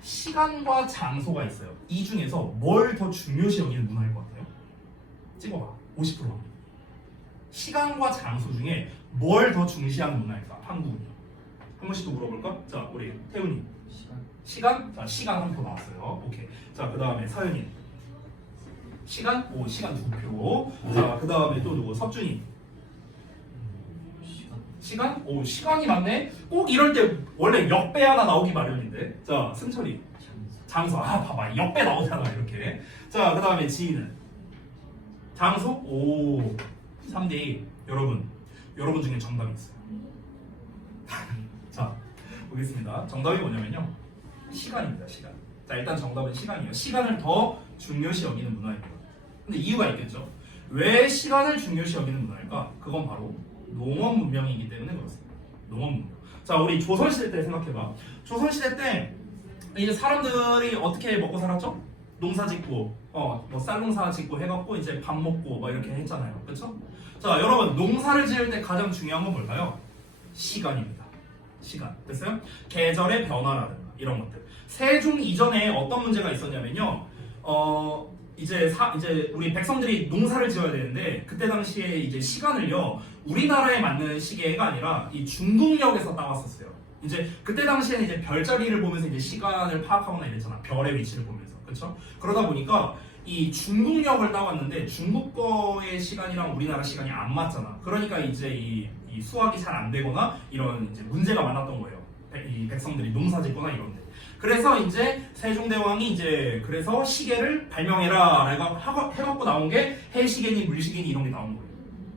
시간과 장소가 있어요. 이 중에서 뭘 더 중요시 여기는 문화일 것 같아요? 찍어봐. 50%. 시간과 장소 중에 뭘 더 중시하는 문화일까? 한국은요. 한 번씩 더 물어볼까? 자, 우리 태훈이. 시간. 시간? 자, 시간 한 표 나왔어요. 오케이. 자, 그 다음에 서윤이. 시간? 오, 시간 2표. 자, 그 다음에 또 누구? 석준이. 시간? 오, 시간이 맞네? 꼭 이럴 때 원래 역배 하나 나오기 마련인데. 자, 승철이. 장소. 아, 봐봐. 역배 나오잖아, 이렇게. 자, 그 다음에 지인은. 장소? 오, 3대2. 여러분 중에 정답이 있어요. 자, 보겠습니다. 정답이 뭐냐면요. 시간입니다, 시간. 자, 일단 정답은 시간이에요. 시간을 더 중요시 여기는 문화입니다. 근데 이유가 있겠죠. 왜 시간을 중요시 여기는 문화일까? 그건 바로 농업 문명이기 때문에 그렇습니다. 농업 문명. 자, 우리 조선시대 때 생각해봐. 조선시대 때 이제 사람들이 어떻게 먹고 살았죠? 농사 짓고, 뭐 쌀농사 짓고 해갖고 이제 밥 먹고 뭐 이렇게 했잖아요. 그쵸? 자, 여러분, 농사를 지을 때 가장 중요한 건 뭘까요? 시간입니다. 시간. 됐어요? 계절의 변화라든가 이런 것들. 세종 이전에 어떤 문제가 있었냐면요. 이제 우리 백성들이 농사를 지어야 되는데 그때 당시에 이제 시간을요. 우리나라에 맞는 시계가 아니라 이 중국역에서 따왔었어요. 이제 그때 당시에는 이제 별자리를 보면서 이제 시간을 파악하거나 이랬잖아. 별의 위치를 보면서. 그렇죠? 그러다 보니까 이 중국역을 따왔는데 중국 거의 시간이랑 우리나라 시간이 안 맞잖아. 그러니까 이제 이 수학이 잘 안 되거나 이런 이제 문제가 많았던 거예요. 이 백성들이 농사 짓거나 이런데. 그래서 이제 세종대왕이 이제 그래서 시계를 발명해라 해갖고 나온 게 해시계니 물시계니 이런 게 나온 거예요.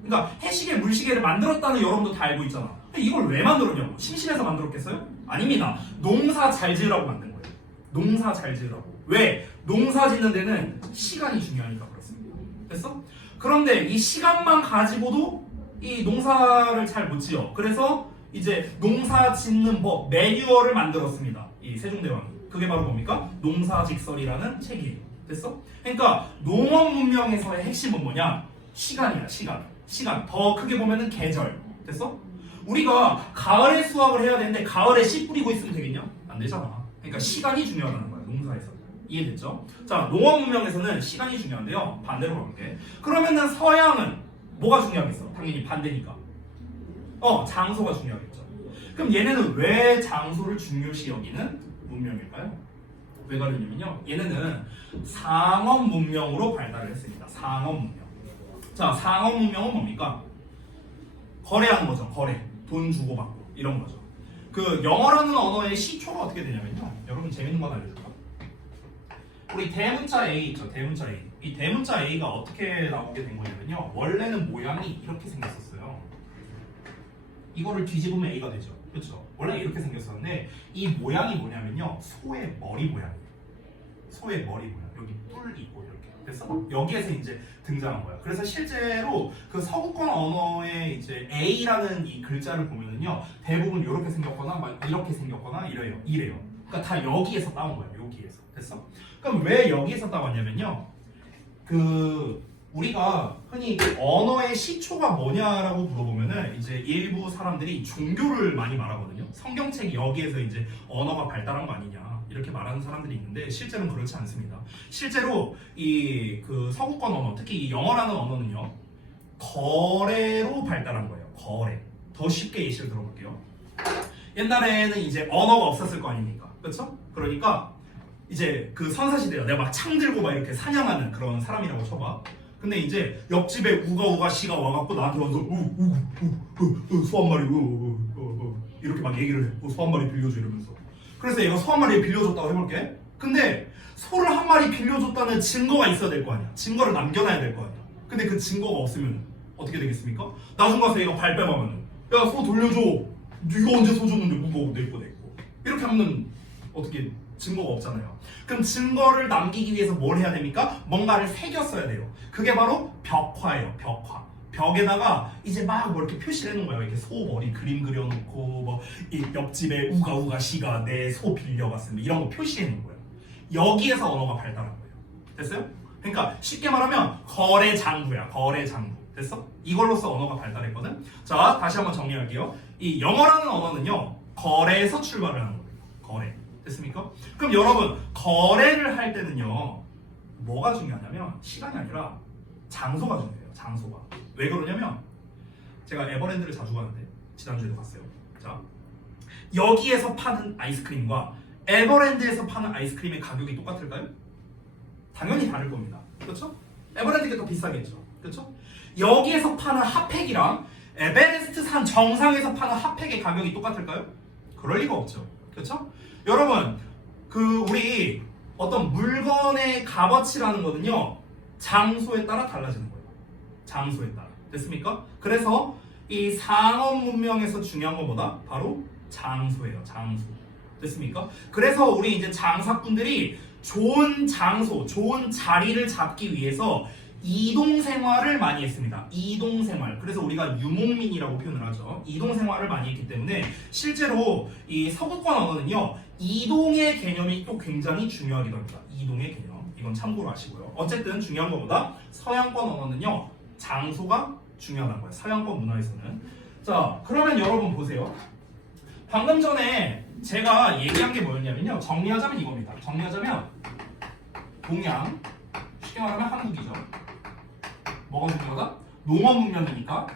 그러니까 해시계 물시계를 만들었다는 여러분도 다 알고 있잖아. 근데 이걸 왜 만들었냐고. 심심해서 만들었겠어요? 아닙니다. 농사 잘 지으라고 만든 거예요. 농사 잘 지으라고. 왜? 농사 짓는 데는 시간이 중요하니까 그렇습니다. 됐어? 그런데 이 시간만 가지고도 이 농사를 잘 못 지어. 그래서 이제 농사 짓는 법, 매뉴얼을 만들었습니다. 이 세종대왕이. 그게 바로 뭡니까? 농사직설이라는 책이에요. 됐어? 그러니까 농업 문명에서의 핵심은 뭐냐? 시간이야, 시간. 시간. 더 크게 보면은 계절. 됐어? 우리가 가을에 수확을 해야 되는데 가을에 씨 뿌리고 있으면 되겠냐? 안 되잖아. 그러니까 시간이 중요하다는 거야, 농사에서. 이해됐죠? 자, 농업 문명에서는 시간이 중요한데요. 반대로 가볼게. 그러면은 서양은 뭐가 중요하겠어? 당연히 반대니까. 장소가 중요하겠죠. 그럼 얘네는 왜 장소를 중요시 여기는 문명일까요? 왜 그러냐면요. 얘네는 상업 문명으로 발달을 했습니다. 상업 문명. 자, 상업 문명은 뭡니까? 거래하는 거죠. 거래. 돈 주고받고 이런 거죠. 그 영어라는 언어의 시초가 어떻게 되냐면요. 여러분 재밌는 거 알려줄까? 우리 대문자 A 있죠. 대문자 A. 이 대문자 A가 어떻게 나오게 된 거냐면요. 원래는 모양이 이렇게 생겼었어요. 이거를 뒤집으면 A가 되죠. 그렇죠? 원래 이렇게 생겼었는데 이 모양이 뭐냐면요. 소의 머리 모양이에요. 소의 머리 모양. 여기 뿔 있고 이렇게. 됐어? 여기에서 이제 등장한 거야. 그래서 실제로 그 서구권 언어의 이제 A라는 이 글자를 보면은요. 대부분 이렇게 생겼거나 막 이렇게 생겼거나 이래요. 그러니까 다 여기에서 따온 거야. 여기에서. 됐어? 그럼 왜 여기에서 따왔냐면요. 우리가 흔히 언어의 시초가 뭐냐라고 물어보면은 이제 일부 사람들이 종교를 많이 말하거든요. 성경책이 여기에서 이제 언어가 발달한 거 아니냐 이렇게 말하는 사람들이 있는데 실제로는 그렇지 않습니다. 실제로 그 서구권 언어, 특히 이 영어라는 언어는요 거래로 발달한 거예요. 거래. 더 쉽게 예시를 들어볼게요. 옛날에는 이제 언어가 없었을 거 아닙니까? 그렇죠? 그러니까 이제 그 선사시대요. 내가 막 창 들고 막 이렇게 사냥하는 그런 사람이라고 쳐봐. 근데 이제 옆집에 우가 씨가 와갖고 나한테 와서 소 한 마리 이렇게 막 얘기를 해. 소 한 마리 빌려줘 이러면서. 그래서 얘가 소 한 마리 빌려줬다고 해볼게. 근데 소를 한 마리 빌려줬다는 증거가 있어야 될 거 아니야. 증거를 남겨놔야 될 거 아니야. 근데 그 증거가 없으면 어떻게 되겠습니까? 나중 가서 얘가 발뺌하면은 야 소 돌려줘. 이거 언제 소 줬는데 무거워 내 거. 이렇게 하면 어떻게 증거가 없잖아요. 그럼 증거를 남기기 위해서 뭘 해야 됩니까? 뭔가를 새겼어야 돼요. 그게 바로 벽화예요. 벽화. 벽에다가 이제 막 뭐 이렇게 표시를 해놓은 거예요. 이렇게 소 머리 그림 그려놓고 뭐 이 옆집에 우가 씨가 내 소 빌려갔습니다. 이런 거 표시해놓은 거예요. 여기에서 언어가 발달한 거예요. 됐어요? 그러니까 쉽게 말하면 거래 장부야. 거래 장부. 됐어? 이걸로써 언어가 발달했거든. 자, 다시 한번 정리할게요. 이 영어라는 언어는요. 거래에서 출발을 하는 거예요. 거래. 됐습니까? 그럼 여러분 거래를 할 때는요 뭐가 중요하냐면 시간이 아니라 장소가 중요해요. 장소가. 왜 그러냐면 제가 에버랜드를 자주 가는데 지난주에도 갔어요. 자, 여기에서 파는 아이스크림과 에버랜드에서 파는 아이스크림의 가격이 똑같을까요? 당연히 다를 겁니다. 그렇죠? 에버랜드가 더 비싸겠죠. 그렇죠? 여기에서 파는 핫팩이랑 에베레스트 산 정상에서 파는 핫팩의 가격이 똑같을까요? 그럴 리가 없죠. 그렇죠? 여러분, 우리 어떤 물건의 값어치라는 거는요, 장소에 따라 달라지는 거예요. 장소에 따라. 됐습니까? 그래서 이 상업 문명에서 중요한 것보다 바로 장소예요. 장소. 됐습니까? 그래서 우리 이제 장사꾼들이 좋은 장소, 좋은 자리를 잡기 위해서 이동 생활을 많이 했습니다. 이동 생활. 그래서 우리가 유목민이라고 표현을 하죠. 이동 생활을 많이 했기 때문에 실제로 이 서구권 언어는요, 이동의 개념이 또 굉장히 중요하기도 합니다. 이동의 개념. 이건 참고로 하시고요. 어쨌든 중요한 것보다 서양권 언어는요, 장소가 중요하다는 거예요. 서양권 문화에서는. 자, 그러면 여러분 보세요. 방금 전에 제가 얘기한 게 뭐였냐면요. 정리하자면 이겁니다. 정리하자면 동양, 쉽게 말하면 한국이죠. 뭐가 중요하다? 농업 문명이니까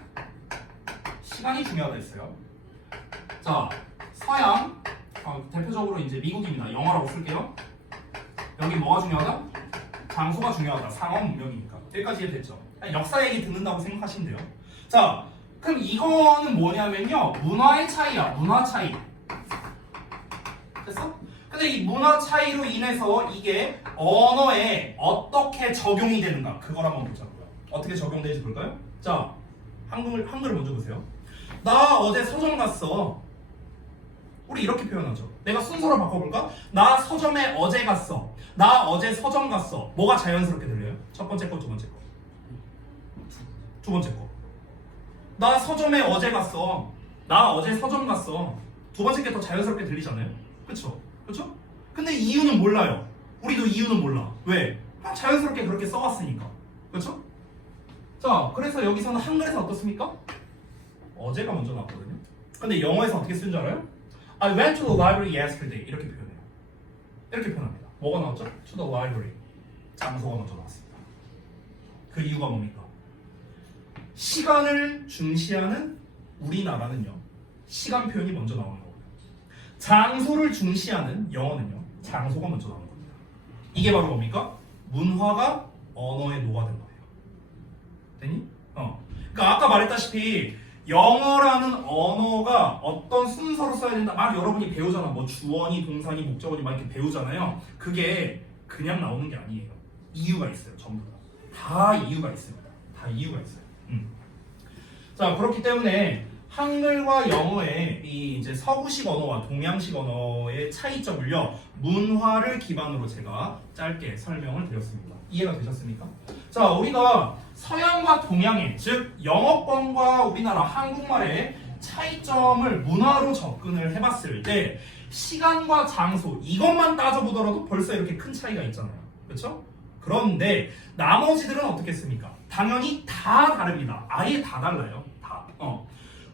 시간이 중요하다 했어요. 자, 서양, 대표적으로 이제 미국입니다. 영어라고 쓸게요. 여기 뭐가 중요하다? 장소가 중요하다. 상업 문명이니까. 여기까지 이해됐죠? 역사 얘기 듣는다고 생각하시면 돼요. 자, 그럼 이거는 뭐냐면요, 문화의 차이야. 문화 차이. 됐어? 근데 이 문화 차이로 인해서 이게 언어에 어떻게 적용이 되는가, 그걸 한번 보자고요. 어떻게 적용되는지 볼까요? 자, 한글을 먼저 보세요. 나 어제 서점 갔어. 우리 이렇게 표현하죠. 내가 순서로 바꿔볼까? 나 서점에 어제 갔어. 나 어제 서점 갔어. 뭐가 자연스럽게 들려요? 첫 번째 거, 두 번째 거. 두 번째 거. 나 서점에 어제 갔어. 나 어제 서점 갔어. 두 번째 게 더 자연스럽게 들리잖아요. 그쵸? 그쵸? 근데 이유는 몰라요. 우리도 이유는 몰라. 왜? 자연스럽게 그렇게 써왔으니까. 그쵸? 자, 그래서 여기서는 한글에서 어떻습니까? 어제가 먼저 나왔거든요. 근데 영어에서 어떻게 쓰는 줄 알아요? I went to the library yesterday. 이렇게 표현해요. 이렇게 표현합니다. 뭐가 나왔죠? To the library. 장소가 먼저 나왔습니다. 그 이유가 뭡니까? 시간을 중시하는 우리나라는요, 시간 표현이 먼저 나오는 거고요. 장소를 중시하는 영어는요, 장소가 먼저 나오는 겁니다. 이게 바로 뭡니까? 문화가 언어에 녹아든 거예요. 되니? 그러니까 아까 말했다시피 영어라는 언어가 어떤 순서로 써야 된다, 막 여러분이 배우잖아. 뭐 주어니, 동사니, 목적어니 막 이렇게 배우잖아요. 그게 그냥 나오는 게 아니에요. 이유가 있어요. 전부 다 이유가 있습니다. 다 이유가 있어요. 자, 그렇기 때문에 한글과 영어의 이 이제 서구식 언어와 동양식 언어의 차이점을요, 문화를 기반으로 제가 짧게 설명을 드렸습니다. 이해가 되셨습니까? 자, 우리가 서양과 동양의, 즉 영어권과 우리나라 한국말의 차이점을 문화로 접근을 해봤을 때 시간과 장소 이것만 따져보더라도 벌써 이렇게 큰 차이가 있잖아요. 그렇죠? 그런데 나머지들은 어떻겠습니까? 당연히 다 다릅니다. 아예 다 달라요. 다.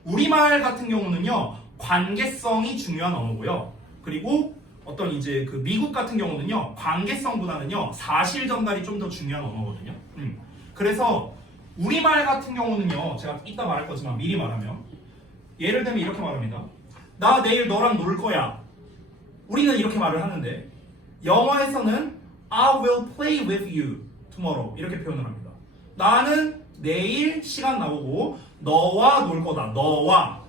우리말 같은 경우는요, 관계성이 중요한 언어고요. 그리고 어떤 이제 그 미국 같은 경우는요, 관계성보다는요, 사실 전달이 좀 더 중요한 언어거든요. 그래서 우리말 같은 경우는요, 제가 이따 말할 거지만 미리 말하면, 예를 들면 이렇게 말합니다. 나 내일 너랑 놀 거야. 우리는 이렇게 말을 하는데 영어에서는 I will play with you tomorrow 이렇게 표현을 합니다. 나는 내일 시간 나오고 너와 놀 거다.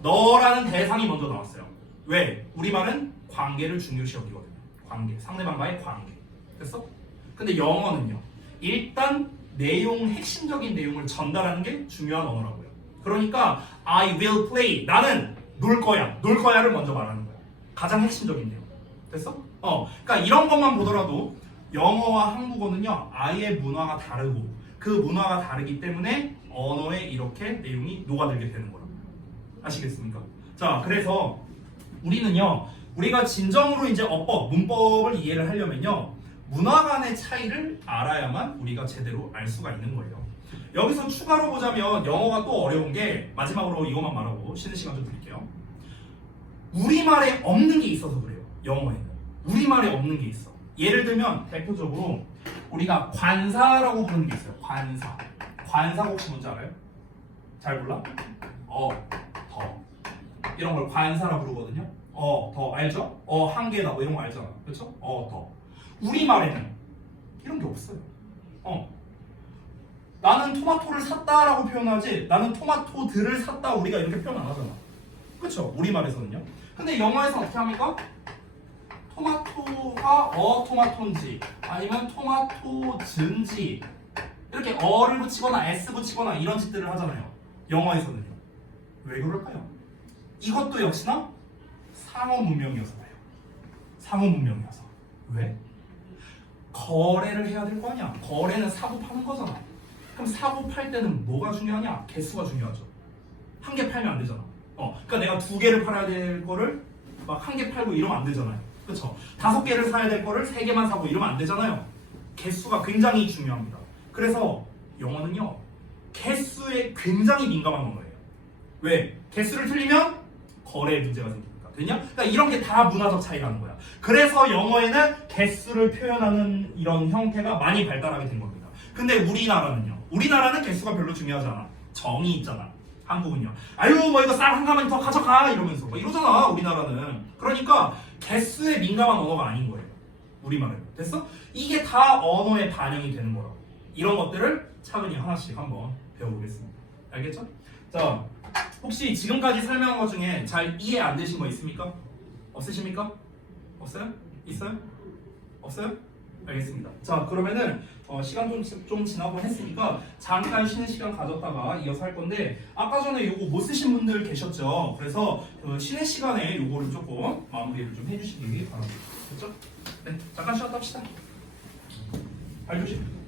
너라는 대상이 먼저 나왔어요. 왜? 우리말은 관계를 중요시 여기거든요. 관계, 상대방과의 관계. 됐어? 근데 영어는요, 일단 핵심적인 내용을 전달하는 게 중요한 언어라고요. 그러니까 I will play, 나는 놀 거야를 먼저 말하는 거야. 가장 핵심적인 내용. 됐어? 그러니까 이런 것만 보더라도 영어와 한국어는요, 아예 문화가 다르고 그 문화가 다르기 때문에 언어에 이렇게 내용이 녹아들게 되는 거예요. 아시겠습니까? 자, 그래서 우리가 진정으로 이제 어법, 문법을 이해를 하려면요, 문화 간의 차이를 알아야만 우리가 제대로 알 수가 있는 거예요. 여기서 추가로 보자면 영어가 또 어려운 게, 마지막으로 이것만 말하고 쉬는 시간 좀 드릴게요. 우리말에 없는 게 있어서 그래요. 영어에는 우리말에 없는 게 있어. 예를 들면 대표적으로 우리가 관사라고 부르는 게 있어요. 관사가 혹시 뭔지 알아요? 잘 몰라? 더 이런 걸 관사라 부르거든요. 더 알죠? 한계다 뭐 이런 거 알잖아. 그렇죠? 더. 우리말에는 이런 게 없어요. 나는 토마토를 샀다라고 표현하지 나는 토마토들을 샀다 우리가 이렇게 표현 안 하잖아. 그쵸? 우리말에서는요. 근데 영어에서 어떻게 합니까? 토마토가 토마토인지 아니면 토마토즈인지 이렇게 어를 붙이거나 s 붙이거나 이런 짓들을 하잖아요. 영어에서는요. 왜 그럴까요? 이것도 역시나 상호 문명이어서 그래요. 상호 문명이어서. 왜? 거래를 해야 될 거 아니야. 거래는 사고 파는 거잖아. 그럼 사고 팔 때는 뭐가 중요하냐? 개수가 중요하죠. 한 개 팔면 안 되잖아. 그러니까 내가 두 개를 팔아야 될 거를 막 한 개 팔고 이러면 안 되잖아요. 그렇죠? 5개를 사야 될 거를 3개만 사고 이러면 안 되잖아요. 개수가 굉장히 중요합니다. 그래서 영어는요. 개수에 굉장히 민감한 언어예요. 왜? 개수를 틀리면 거래에 문제가 생기니까. 됐냐? 그러니까 이런 게 다 문화적 차이라는 거야. 그래서 영어에는 개수를 표현하는 이런 형태가 많이 발달하게 된 겁니다. 근데 우리나라는요. 우리나라는 개수가 별로 중요하지 않아. 정이 있잖아. 한국은요. 아유 뭐 이거 쌀 한 가마니 더 가져가 이러면서 뭐 이러잖아 우리나라는. 그러니까 개수에 민감한 언어가 아닌 거예요. 우리말은. 됐어? 이게 다 언어에 반영이 되는 거라고. 이런 것들을 차근히 하나씩 한번 배워보겠습니다. 알겠죠? 자, 혹시 지금까지 설명한 것 중에 잘 이해 안 되신 거 있습니까? 없으십니까? 없어요? 있어요? 없어요? 알겠습니다. 자, 그러면은 시간 좀 지나고 했으니까 잠깐 쉬는 시간 가졌다가 이어서 할 건데 아까 전에 요거 못 쓰신 분들 계셨죠? 그래서 그 쉬는 시간에 요거를 조금 마무리를 좀 해주시기 바랍니다. 됐죠? 네, 잠깐 쉬었다 합시다. 발 조심.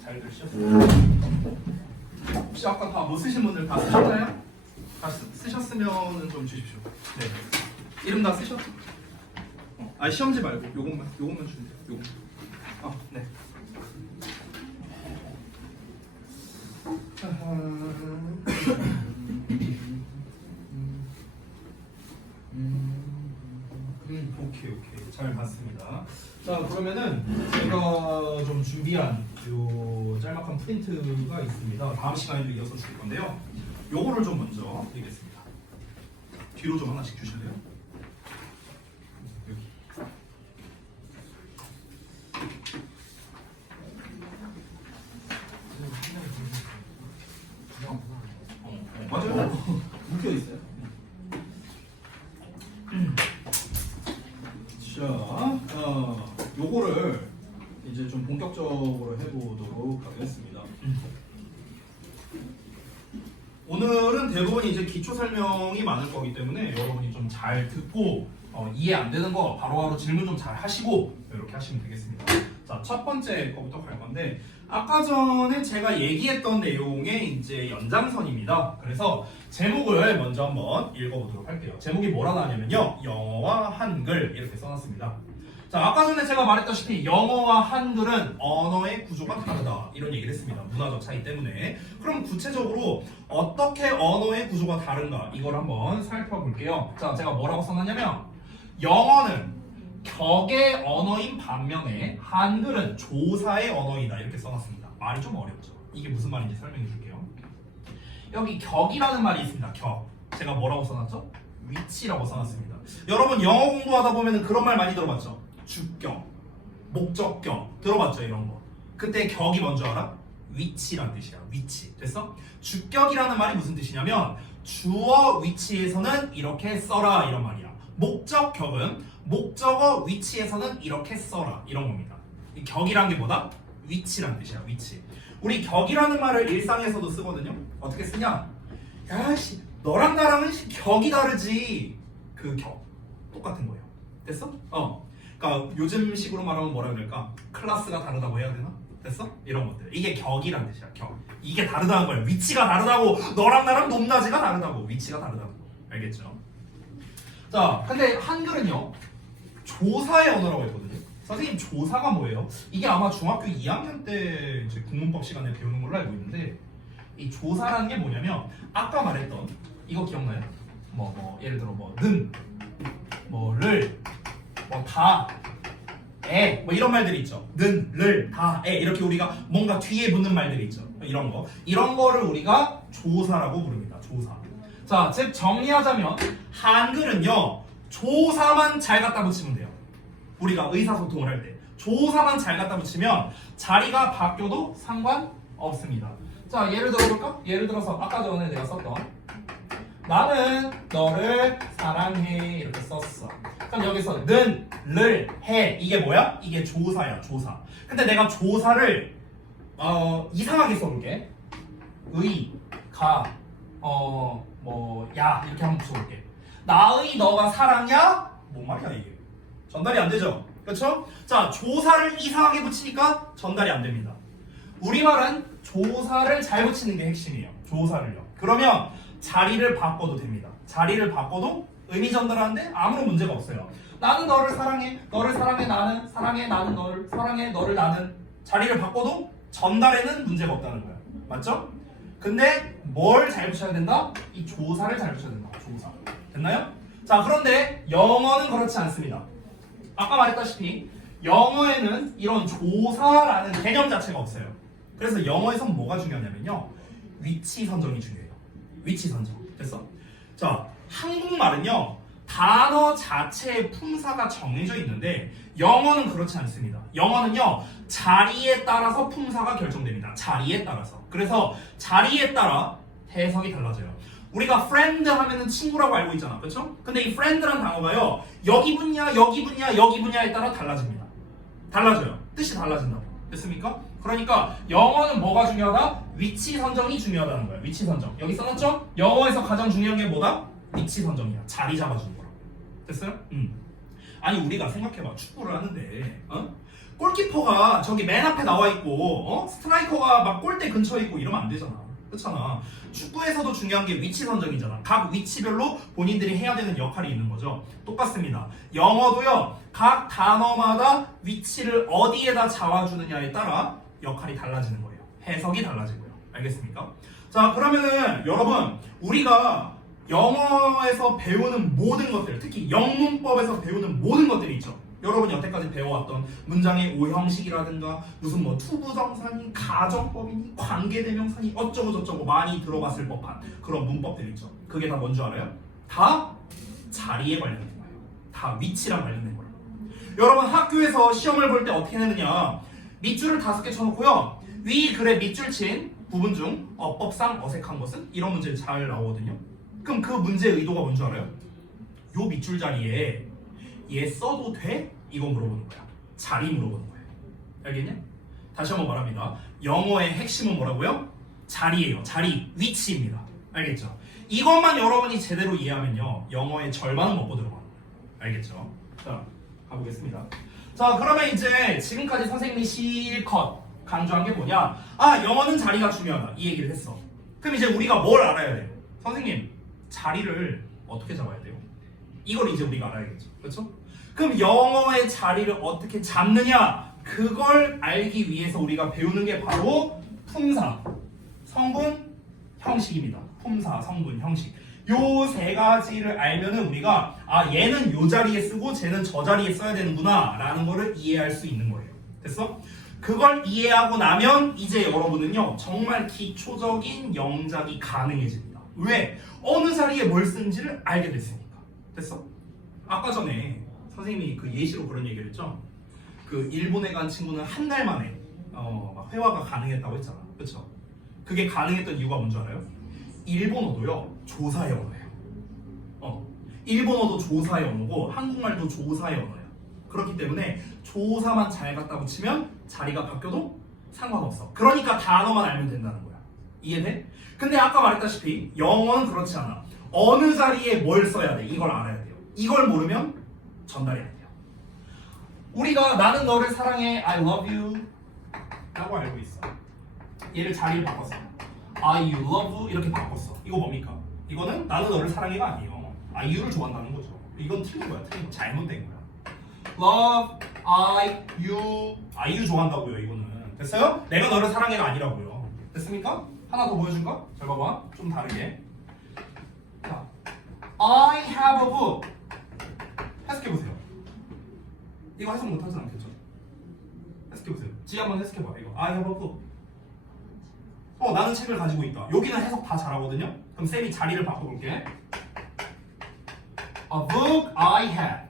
잘들 쓰셨어요? 혹시 아까 다 못 쓰신 분들 다 쓰셨나요? 다 쓰셨으면 좀 주십시오. 네. 이름 다 쓰셨죠? 아니 시험지 말고 요것만 주면 돼요. 요거. 네. 오케이. 잘 봤습니다. 자, 그러면은 제가 좀 준비한 요 짤막한 프린트가 있습니다. 다음 시간에도 이어서 줄 건데요. 요거를 좀 먼저 드리겠습니다. 뒤로 좀 하나씩 주실래요? 여기. 맞아요. 묶여 있어요. 자, 요거를 이제 좀 본격적으로 해보도록 하겠습니다. 오늘은 대부분 이제 기초 설명이 많을 거기 때문에 여러분이 좀 잘 듣고 이해 안 되는 거 바로바로 질문 좀 잘 하시고 이렇게 하시면 되겠습니다. 자, 첫 번째 거부터 갈 건데 아까 전에 제가 얘기했던 내용의 이제 연장선입니다. 그래서 제목을 먼저 한번 읽어보도록 할게요. 제목이 뭐라고 하냐면요, 영어와 한글 이렇게 써놨습니다. 자, 아까 전에 제가 말했다시피 영어와 한글은 언어의 구조가 다르다 이런 얘기를 했습니다. 문화적 차이 때문에. 그럼 구체적으로 어떻게 언어의 구조가 다른가 이걸 한번 살펴볼게요. 자, 제가 뭐라고 써놨냐면 영어는 격의 언어인 반면에 한글은 조사의 언어이다 이렇게 써놨습니다. 말이 좀 어렵죠. 이게 무슨 말인지 설명해 줄게요. 여기 격이라는 말이 있습니다. 격. 제가 뭐라고 써놨죠? 위치라고 써놨습니다. 여러분 영어 공부하다 보면 그런 말 많이 들어봤죠? 주격, 목적격 들어봤죠? 이런 거. 그때 격이 뭔지 알아? 위치란 뜻이야. 위치. 됐어? 주격이라는 말이 무슨 뜻이냐면 주어 위치에서는 이렇게 써라 이런 말이야. 목적격은 목적어 위치에서는 이렇게 써라 이런 겁니다. 이 격이란 게 뭐다? 위치란 뜻이야. 위치. 우리 격이라는 말을 일상에서도 쓰거든요. 어떻게 쓰냐? 야씨 너랑 나랑은 격이 다르지. 그 격 똑같은 거예요. 됐어? 그러니까 요즘 식으로 말하면 뭐라 그럴까? 클래스가 다르다고 해야 되나? 됐어? 이런 것들. 이게 격이란 뜻이야. 격. 이게 다르다는 거예요. 위치가 다르다고. 너랑 나랑 높낮이가 다르다고. 위치가 다르다고. 알겠죠? 자, 근데 한글은요 조사의 언어라고 했거든요. 선생님 조사가 뭐예요? 이게 아마 중학교 2학년 때 이제 국문법 시간에 배우는 걸로 알고 있는데 이 조사라는 게 뭐냐면 아까 말했던 이거 기억나요? 예를 들어 는, 를, 다, 에 이런 말들이 있죠. 는, 를, 다, 에 이렇게 우리가 뭔가 뒤에 붙는 말들이 있죠. 이런 거를 우리가 조사라고 부릅니다. 조사. 자, 즉 정리하자면 한글은요 조사만 잘 갖다 붙이면 돼요. 우리가 의사소통을 할 때 조사만 잘 갖다 붙이면 자리가 바뀌어도 상관없습니다. 자, 예를 들어볼까? 예를 들어서 아까 전에 내가 썼던 나는 너를 사랑해 이렇게 썼어. 그럼 여기서 는, 를, 해 이게 뭐야? 이게 조사야. 조사. 근데 내가 조사를 이상하게 써볼게. 의, 가, 야 이렇게 한번 붙여볼게. 나의 너가 사랑야? 뭔 말이야 이게? 전달이 안 되죠? 그렇죠? 자, 조사를 이상하게 붙이니까 전달이 안 됩니다. 우리말은 조사를 잘 붙이는 게 핵심이에요. 조사를요. 그러면 자리를 바꿔도 됩니다. 자리를 바꿔도 의미 전달하는데 아무런 문제가 없어요. 나는 너를 사랑해. 너를 사랑해. 나는 사랑해. 나는 너를 사랑해. 너를 나는 자리를 바꿔도 전달에는 문제가 없다는 거예요. 맞죠? 근데 뭘 잘 붙여야 된다? 이 조사를 잘 붙여야 된다. 조사. 됐나요? 자, 그런데 영어는 그렇지 않습니다. 아까 말했다시피 영어에는 이런 조사라는 개념 자체가 없어요. 그래서 영어에선 뭐가 중요하냐면요, 위치 선정이 중요해요. 위치 선정. 됐어? 자, 한국말은요 단어 자체의 품사가 정해져 있는데 영어는 그렇지 않습니다. 영어는요 자리에 따라서 품사가 결정됩니다. 자리에 따라서. 그래서 자리에 따라 해석이 달라져요. 우리가 friend 하면은 친구라고 알고 있잖아. 그렇죠? 근데 이 friend라는 단어가요 여기 분야, 여기 분야, 여기 분야에 따라 달라집니다. 달라져요. 뜻이 달라진다고. 됐습니까? 그러니까 영어는 뭐가 중요하다? 위치 선정이 중요하다는 거예요. 위치 선정. 여기 써놨죠? 영어에서 가장 중요한 게 뭐다? 위치 선정이야. 자리 잡아주는 거라고. 됐어요? 아니 우리가 생각해봐. 축구를 하는데 골키퍼가 저기 맨 앞에 나와 있고 스트라이커가 막 골대 근처에 있고 이러면 안 되잖아. 그렇잖아. 축구에서도 중요한 게 위치 선정이잖아. 각 위치별로 본인들이 해야 되는 역할이 있는 거죠. 똑같습니다. 영어도요. 각 단어마다 위치를 어디에다 잡아주느냐에 따라 역할이 달라지는 거예요. 해석이 달라지고요. 알겠습니까? 자, 그러면은 여러분 우리가 영어에서 배우는 모든 것들, 특히 영문법에서 배우는 모든 것들이 있죠. 여러분이 여태까지 배워왔던 문장의 오형식이라든가 무슨 뭐 투부정사니 가정법이니 관계대명사니 어쩌고 저쩌고 많이 들어봤을 법한 그런 문법들 있죠. 그게 다 뭔 줄 알아요? 다 자리에 관련된 거예요. 다 위치랑 관련된 거예요. 여러분 학교에서 시험을 볼 때 어떻게 내느냐, 밑줄을 5개 쳐놓고요, 위 글에 밑줄 친 부분 중 어법상 어색한 것은? 이런 문제 잘 나오거든요. 그럼 그 문제의 의도가 뭔 줄 알아요? 요 밑줄 자리에 얘 써도 돼? 이거 물어보는 거야. 자리 물어보는 거야. 알겠냐? 다시 한번 말합니다. 영어의 핵심은 뭐라고요? 자리예요. 자리, 위치입니다. 알겠죠? 이것만 여러분이 제대로 이해하면요, 영어의 절반은 먹고 들어가는 거예요. 알겠죠? 자, 가보겠습니다. 자, 그러면 이제 지금까지 선생님이 실컷 강조한 게 뭐냐? 아, 영어는 자리가 중요하다. 이 얘기를 했어. 그럼 이제 우리가 뭘 알아야 돼요? 선생님, 자리를 어떻게 잡아야 돼요? 이걸 이제 우리가 알아야겠죠. 그렇죠? 그럼 영어의 자리를 어떻게 잡느냐? 그걸 알기 위해서 우리가 배우는 게 바로 품사, 성분, 형식입니다. 품사, 성분, 형식. 요 세 가지를 알면은 우리가 아, 얘는 요 자리에 쓰고 쟤는 저 자리에 써야 되는구나 라는 거를 이해할 수 있는 거예요. 됐어? 그걸 이해하고 나면 이제 여러분은요, 정말 기초적인 영작이 가능해집니다. 왜? 어느 자리에 뭘 쓰는지를 알게 됐으니까. 됐어? 아까 전에 선생님이 그 예시로 그런 얘기를 했죠. 그 일본에 간 친구는 한 달 만에 막 회화가 가능했다고 했잖아. 그렇죠? 그게 가능했던 이유가 뭔지 알아요? 일본어도요, 조사의 언어예요. 일본어도 조사의 언어고 한국말도 조사의 언어예요. 그렇기 때문에 조사만 잘 갖다 붙이면 자리가 바뀌어도 상관없어. 그러니까 단어만 알면 된다는 거야. 이해돼? 근데 아까 말했다시피 영어는 그렇지 않아. 어느 자리에 뭘 써야 돼? 이걸 알아야 돼요. 이걸 모르면 전달이 안 돼요. 우리가 나는 너를 사랑해, I love you 라고 알고 있어. 얘를 자리를 바꿨어. I you love 이렇게 바꿨어. 이거 뭡니까? 이거는 나는 너를 사랑해가 아니에요. I you를 좋아한다는 거죠. 이건 틀린 거야. 틀린 거. 잘못된 거야. Love, I you 좋아한다고요. 이거는. 됐어요? 내가 너를 사랑해가 아니라고요. 됐습니까? 하나 더 보여줄까? 잘 봐봐. 좀 다르게. 자, I have a book. 해석해보세요. 이거 해석 못하진 않겠죠? 해석해보세요. 지 한번 해석해봐. 이거 I have a book. 나는 책을 가지고 있다. 여기는 해석 다 잘하거든요? 그럼 쌤이 자리를 바꿔볼게. A book I have.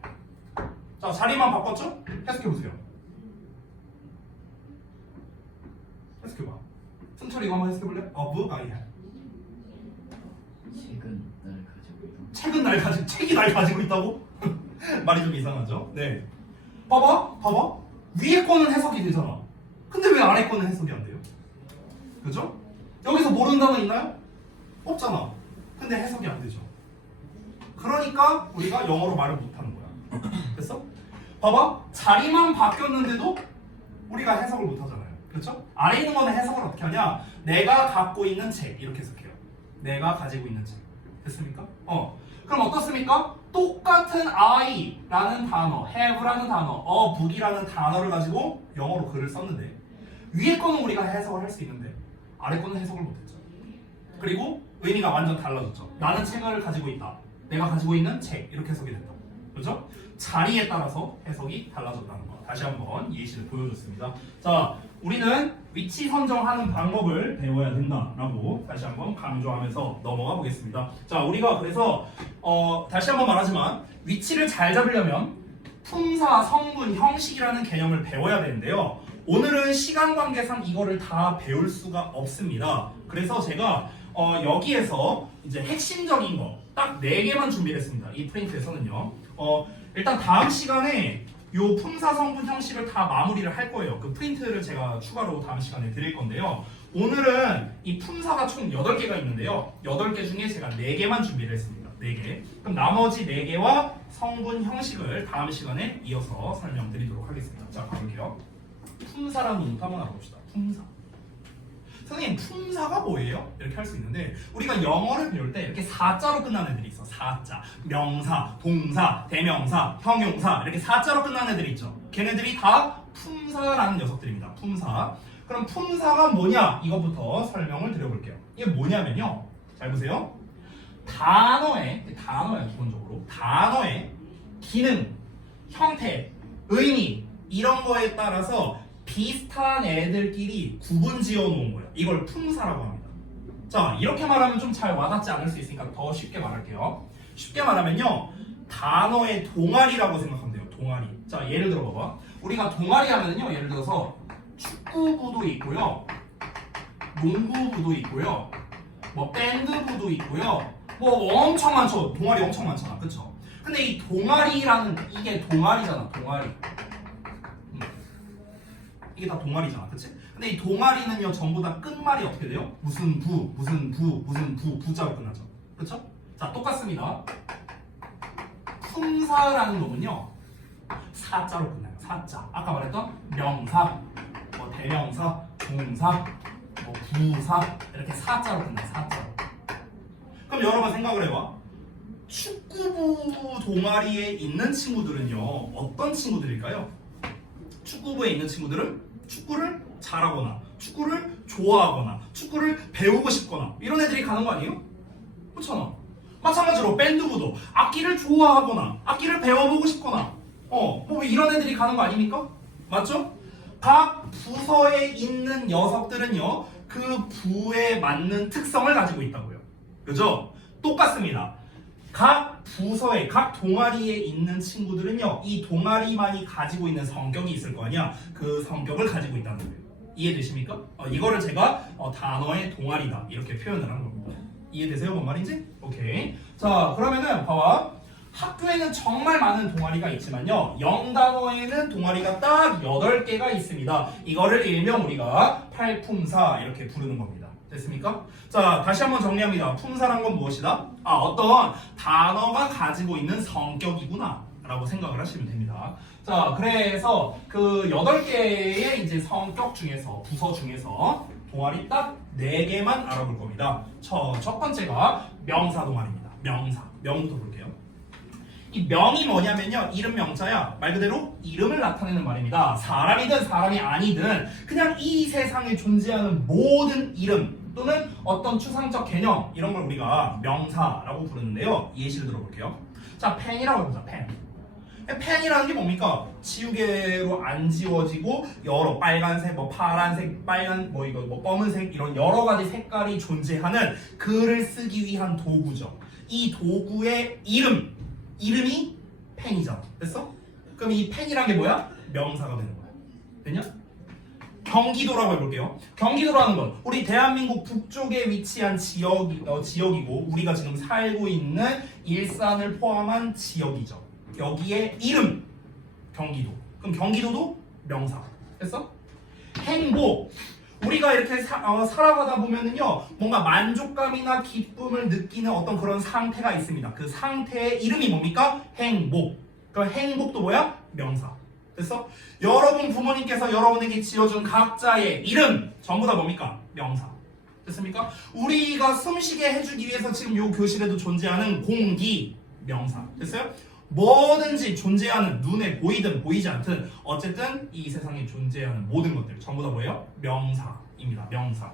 자, 자리만 바꿨죠? 해석해보세요. 해석해봐. 승철이 이거 한번 해석해볼래? A book I have. 책은 날 가지고 있다. 책이 날 가지고 있다고? 말이 좀 이상하죠? 네. 봐봐. 위에 거는 해석이 되잖아. 근데 왜 아래 거는 해석이 안 돼요? 그죠? 여기서 모르는 단어 있나요? 없잖아. 근데 해석이 안 되죠. 그러니까 우리가 영어로 말을 못하는 거야. 됐어? 봐봐. 자리만 바뀌었는데도 우리가 해석을 못하잖아요. 그렇죠? 아래 있는 거는 해석을 어떻게 하냐? 내가 갖고 있는 책 이렇게 해석해요. 내가 가지고 있는 책. 됐습니까? 그럼 어떻습니까? 똑같은 I라는 단어, have라는 단어, a book이라는 단어를 가지고 영어로 글을 썼는데 위에 거는 우리가 해석을 할 수 있는데 아래 거는 해석을 못했죠. 그리고 의미가 완전 달라졌죠. 나는 책을 가지고 있다. 내가 가지고 있는 책 이렇게 해석이 된다. 그렇죠? 자리에 따라서 해석이 달라졌다는 거. 다시 한번 예시를 보여줬습니다. 자, 우리는 위치 선정하는 방법을 배워야 된다라고 다시 한번 강조하면서 넘어가 보겠습니다. 자, 우리가 그래서 다시 한번 말하지만 위치를 잘 잡으려면 품사, 성분, 형식이라는 개념을 배워야 되는데요. 오늘은 시간 관계상 이거를 다 배울 수가 없습니다. 그래서 제가 여기에서 이제 핵심적인 거 딱 4개만 준비를 했습니다. 이 프린트에서는요. 일단 다음 시간에 요 품사, 성분, 형식을 다 마무리를 할 거예요. 그 프린트를 제가 추가로 다음 시간에 드릴 건데요. 오늘은 이 품사가 총 8개가 있는데요. 8개 중에 제가 4개만 준비를 했습니다. 4개. 그럼 나머지 4개와 성분, 형식을 다음 시간에 이어서 설명드리도록 하겠습니다. 자, 가볼게요. 품사라는 놈부터 한번 알아봅시다. 품사. 선생님 품사가 뭐예요? 이렇게 할 수 있는데 우리가 영어를 배울 때 이렇게 사자로 끝나는 애들이 있어. 사자, 명사, 동사, 대명사, 형용사 이렇게 사자로 끝나는 애들이 있죠. 걔네들이 다 품사라는 녀석들입니다. 품사. 그럼 품사가 뭐냐? 이것부터 설명을 드려볼게요. 이게 뭐냐면요. 잘 보세요. 단어의 기본적으로 단어의 기능, 형태, 의미 이런 거에 따라서 비슷한 애들끼리 구분 지어 놓은 거예요. 이걸 품사라고 합니다. 자, 이렇게 말하면 좀 잘 와닿지 않을 수 있으니까 더 쉽게 말할게요. 쉽게 말하면요. 단어의 동아리라고 생각하면 돼요. 동아리. 자, 예를 들어 봐봐. 우리가 동아리 하면은요. 예를 들어서 축구부도 있고요. 농구부도 있고요. 뭐 밴드부도 있고요. 뭐 엄청 많죠. 동아리 엄청 많잖아. 그쵸? 근데 이 동아리라는 이게 동아리잖아. 동아리. 이게 다 동아리잖아. 그치? 근데 이 동아리는요 전부 다 끝말이 어떻게 돼요? 무슨 부, 무슨 부, 무슨 부, 부자로 끝나죠. 그쵸? 자, 똑같습니다. 품사라는 놈은요 사자로 끝나요. 사자. 아까 말했던 명사, 뭐 대명사, 동사, 뭐 부사 이렇게 사자로 끝나요. 사자로. 그럼 여러분 생각을 해봐. 축구부 동아리에 있는 친구들은요 어떤 친구들일까요? 축구부에 있는 친구들은 축구를 잘하거나 축구를 좋아하거나 축구를 배우고 싶거나 이런 애들이 가는 거 아니에요? 그렇잖아. 마찬가지로 밴드부도 악기를 좋아하거나 악기를 배워보고 싶거나 뭐 이런 애들이 가는 거 아닙니까? 맞죠? 각 부서에 있는 녀석들은요 그 부에 맞는 특성을 가지고 있다고요. 그죠? 똑같습니다. 각 부서에 각 동아리에 있는 친구들은요 이 동아리만이 가지고 있는 성격이 있을 거 아니야. 그 성격을 가지고 있다는 거예요. 이해되십니까? 이거를 제가 단어의 동아리다 이렇게 표현을 한 겁니다. 이해되세요? 뭔 말인지? 오케이. 자, 그러면은 봐봐. 학교에는 정말 많은 동아리가 있지만요 영단어에는 동아리가 딱 8개가 있습니다. 이거를 일명 우리가 팔품사 이렇게 부르는 겁니다. 됐습니까? 자, 다시 한번 정리합니다. 품사란 건 무엇이다? 어떤 단어가 가지고 있는 성격이구나 라고 생각을 하시면 됩니다. 자, 그래서 그 8개의 이제 성격 중에서 부서 중에서 동아리 딱 4개만 알아볼 겁니다. 첫 번째가 명사 동아리입니다. 명사. 명부터 볼게요. 이 명이 뭐냐면요 이름 명자야. 말 그대로 이름을 나타내는 말입니다. 사람이든 사람이 아니든 그냥 이 세상에 존재하는 모든 이름 또는 어떤 추상적 개념 이런 걸 우리가 명사라고 부르는데요. 예시를 들어볼게요. 자, 펜이라고 해보자. 펜이라는 게 뭡니까? 지우개로 안 지워지고 여러 빨간색, 뭐 파란색, 빨간, 뭐 이거 뭐 검은색 이런 여러 가지 색깔이 존재하는 글을 쓰기 위한 도구죠. 이 도구의 이름이 펜이잖아. 됐어? 그럼 이 펜이란 게 뭐야? 명사가 되는 거야. 됐냐? 경기도라고 해볼게요. 경기도라는 건 우리 대한민국 북쪽에 위치한 지역이고 우리가 지금 살고 있는 일산을 포함한 지역이죠. 여기에 이름 경기도. 그럼 경기도도 명사. 됐어? 행복. 우리가 이렇게 살아가다 보면은요 뭔가 만족감이나 기쁨을 느끼는 어떤 그런 상태가 있습니다. 그 상태의 이름이 뭡니까? 행복. 그럼 행복도 뭐야? 명사. 됐어? 여러분 부모님께서 여러분에게 지어준 각자의 이름 전부 다 뭡니까? 명사. 됐습니까? 우리가 숨쉬게 해주기 위해서 지금 요 교실에도 존재하는 공기 명사. 됐어요? 뭐든지 존재하는 눈에 보이든 보이지 않든 어쨌든 이 세상에 존재하는 모든 것들 전부 다 뭐예요? 명사입니다. 명사.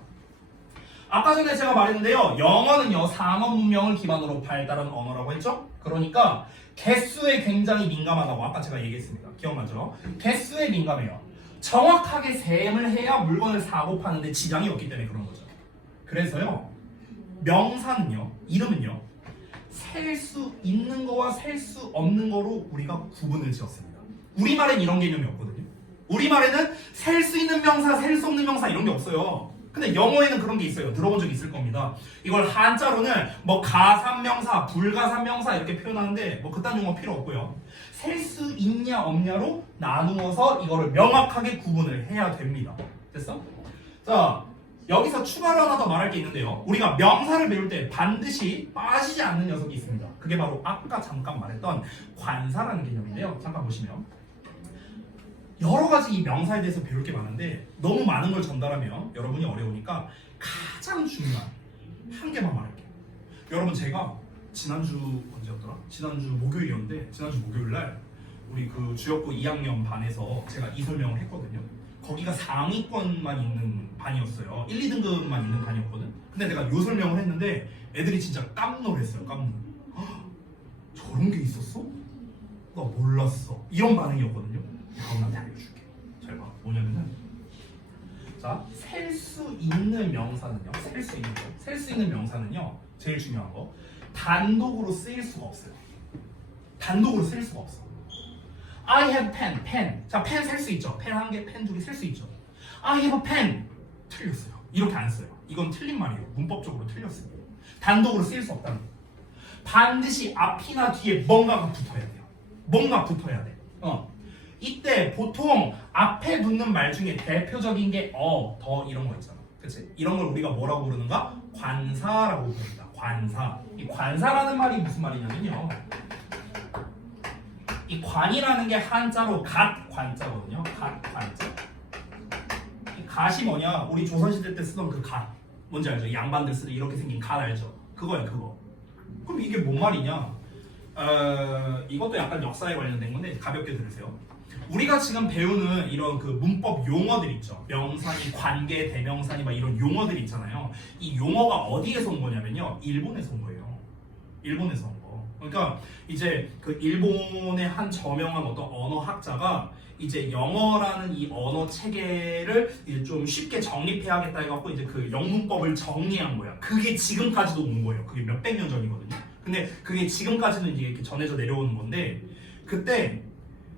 아까 전에 제가 말했는데요. 영어는요 상어 문명을 기반으로 발달한 언어라고 했죠? 그러니까 개수에 굉장히 민감하다고 아까 제가 얘기했습니다. 기억나죠? 개수에 민감해요. 정확하게 셈을 해야 물건을 사고 파는데 지장이 없기 때문에 그런 거죠. 그래서요 명사는요 이름은요 셀 수 있는 거와 셀 수 없는 거로 우리가 구분을 지었습니다. 우리말엔 이런 개념이 없거든요. 우리말에는 셀 수 있는 명사, 셀 수 없는 명사 이런 게 없어요. 근데 영어에는 그런 게 있어요. 들어본 적 있을 겁니다. 이걸 한자로는 뭐 가산명사, 불가산명사 이렇게 표현하는데 뭐 그딴 용어 필요 없고요. 셀 수 있냐 없냐로 나누어서 이거를 명확하게 구분을 해야 됩니다. 됐어? 자, 여기서 추가로 하나 더 말할 게 있는데요. 우리가 명사를 배울 때 반드시 빠지지 않는 녀석이 있습니다. 그게 바로 아까 잠깐 말했던 관사라는 개념인데요. 잠깐 보시면 여러 가지 이 명사에 대해서 배울 게 많은데 너무 많은 걸 전달하면 여러분이 어려우니까 가장 중요한 한 개만 말할게요. 여러분 제가 지난주 언제였더라? 지난주 목요일이었는데 지난주 목요일날 우리 그 주역고 2학년 반에서 제가 이 설명을 했거든요. 거기가 상위권만 있는 반이었어요. 1, 2등급만 있는 반이었거든. 근데 내가 요 설명을 했는데 애들이 진짜 깜놀했어요. 깜놀. 헉, 저런 게 있었어? 나 몰랐어. 이런 반응이었거든요. 그럼 나한테 알려줄게. 잘 봐. 뭐냐면은 자, 셀 수 있는 명사는요. 셀 수 있는 거. 셀 수 있는 명사는요. 제일 중요한 거. 단독으로 쓰일 수가 없어요. 단독으로 쓰일 수가 없어. I have pen, pen. 자, 펜 셀 수 있죠. 펜 한 개, 펜 두 개 셀 수 있죠. I have a pen. 틀렸어요. 이렇게 안 써요. 이건 틀린 말이에요. 문법적으로 틀렸어요. 단독으로 쓰일 수 없다는 거예요. 반드시 앞이나 뒤에 뭔가가 붙어야 돼요. 뭔가 붙어야 돼. 이때 보통 앞에 붙는 말 중에 대표적인 게 더 이런 거 있잖아. 그치? 이런 걸 우리가 뭐라고 부르는가? 관사라고 부릅니다. 관사. 이 관사라는 말이 무슨 말이냐면요. 이 관이라는 게 한자로 갓 관자거든요. 갓 관자. 이 갓이 뭐냐? 우리 조선시대 때 쓰던 그 갓. 뭔지 알죠? 양반들 쓰던 이렇게 생긴 갓 알죠? 그거야 그거. 그럼 이게 뭔 말이냐? 이것도 약간 역사에 관련된 건데 가볍게 들으세요. 우리가 지금 배우는 이런 그 문법 용어들 있죠. 명사니, 관계, 대명사니 막 이런 용어들 있잖아요. 이 용어가 어디에서 온 거냐면요. 일본에서 온 거예요. 일본에서 온 거. 그러니까 이제 그 일본의 한 저명한 어떤 언어학자가 이제 영어라는 이 언어 체계를 이제 좀 쉽게 정립해야겠다 해갖고 이제 그 영문법을 정리한 거야. 그게 지금까지도 온 거예요. 그게 몇백 년 전이거든요. 근데 그게 지금까지는 이제 이렇게 전해져 내려오는 건데 그때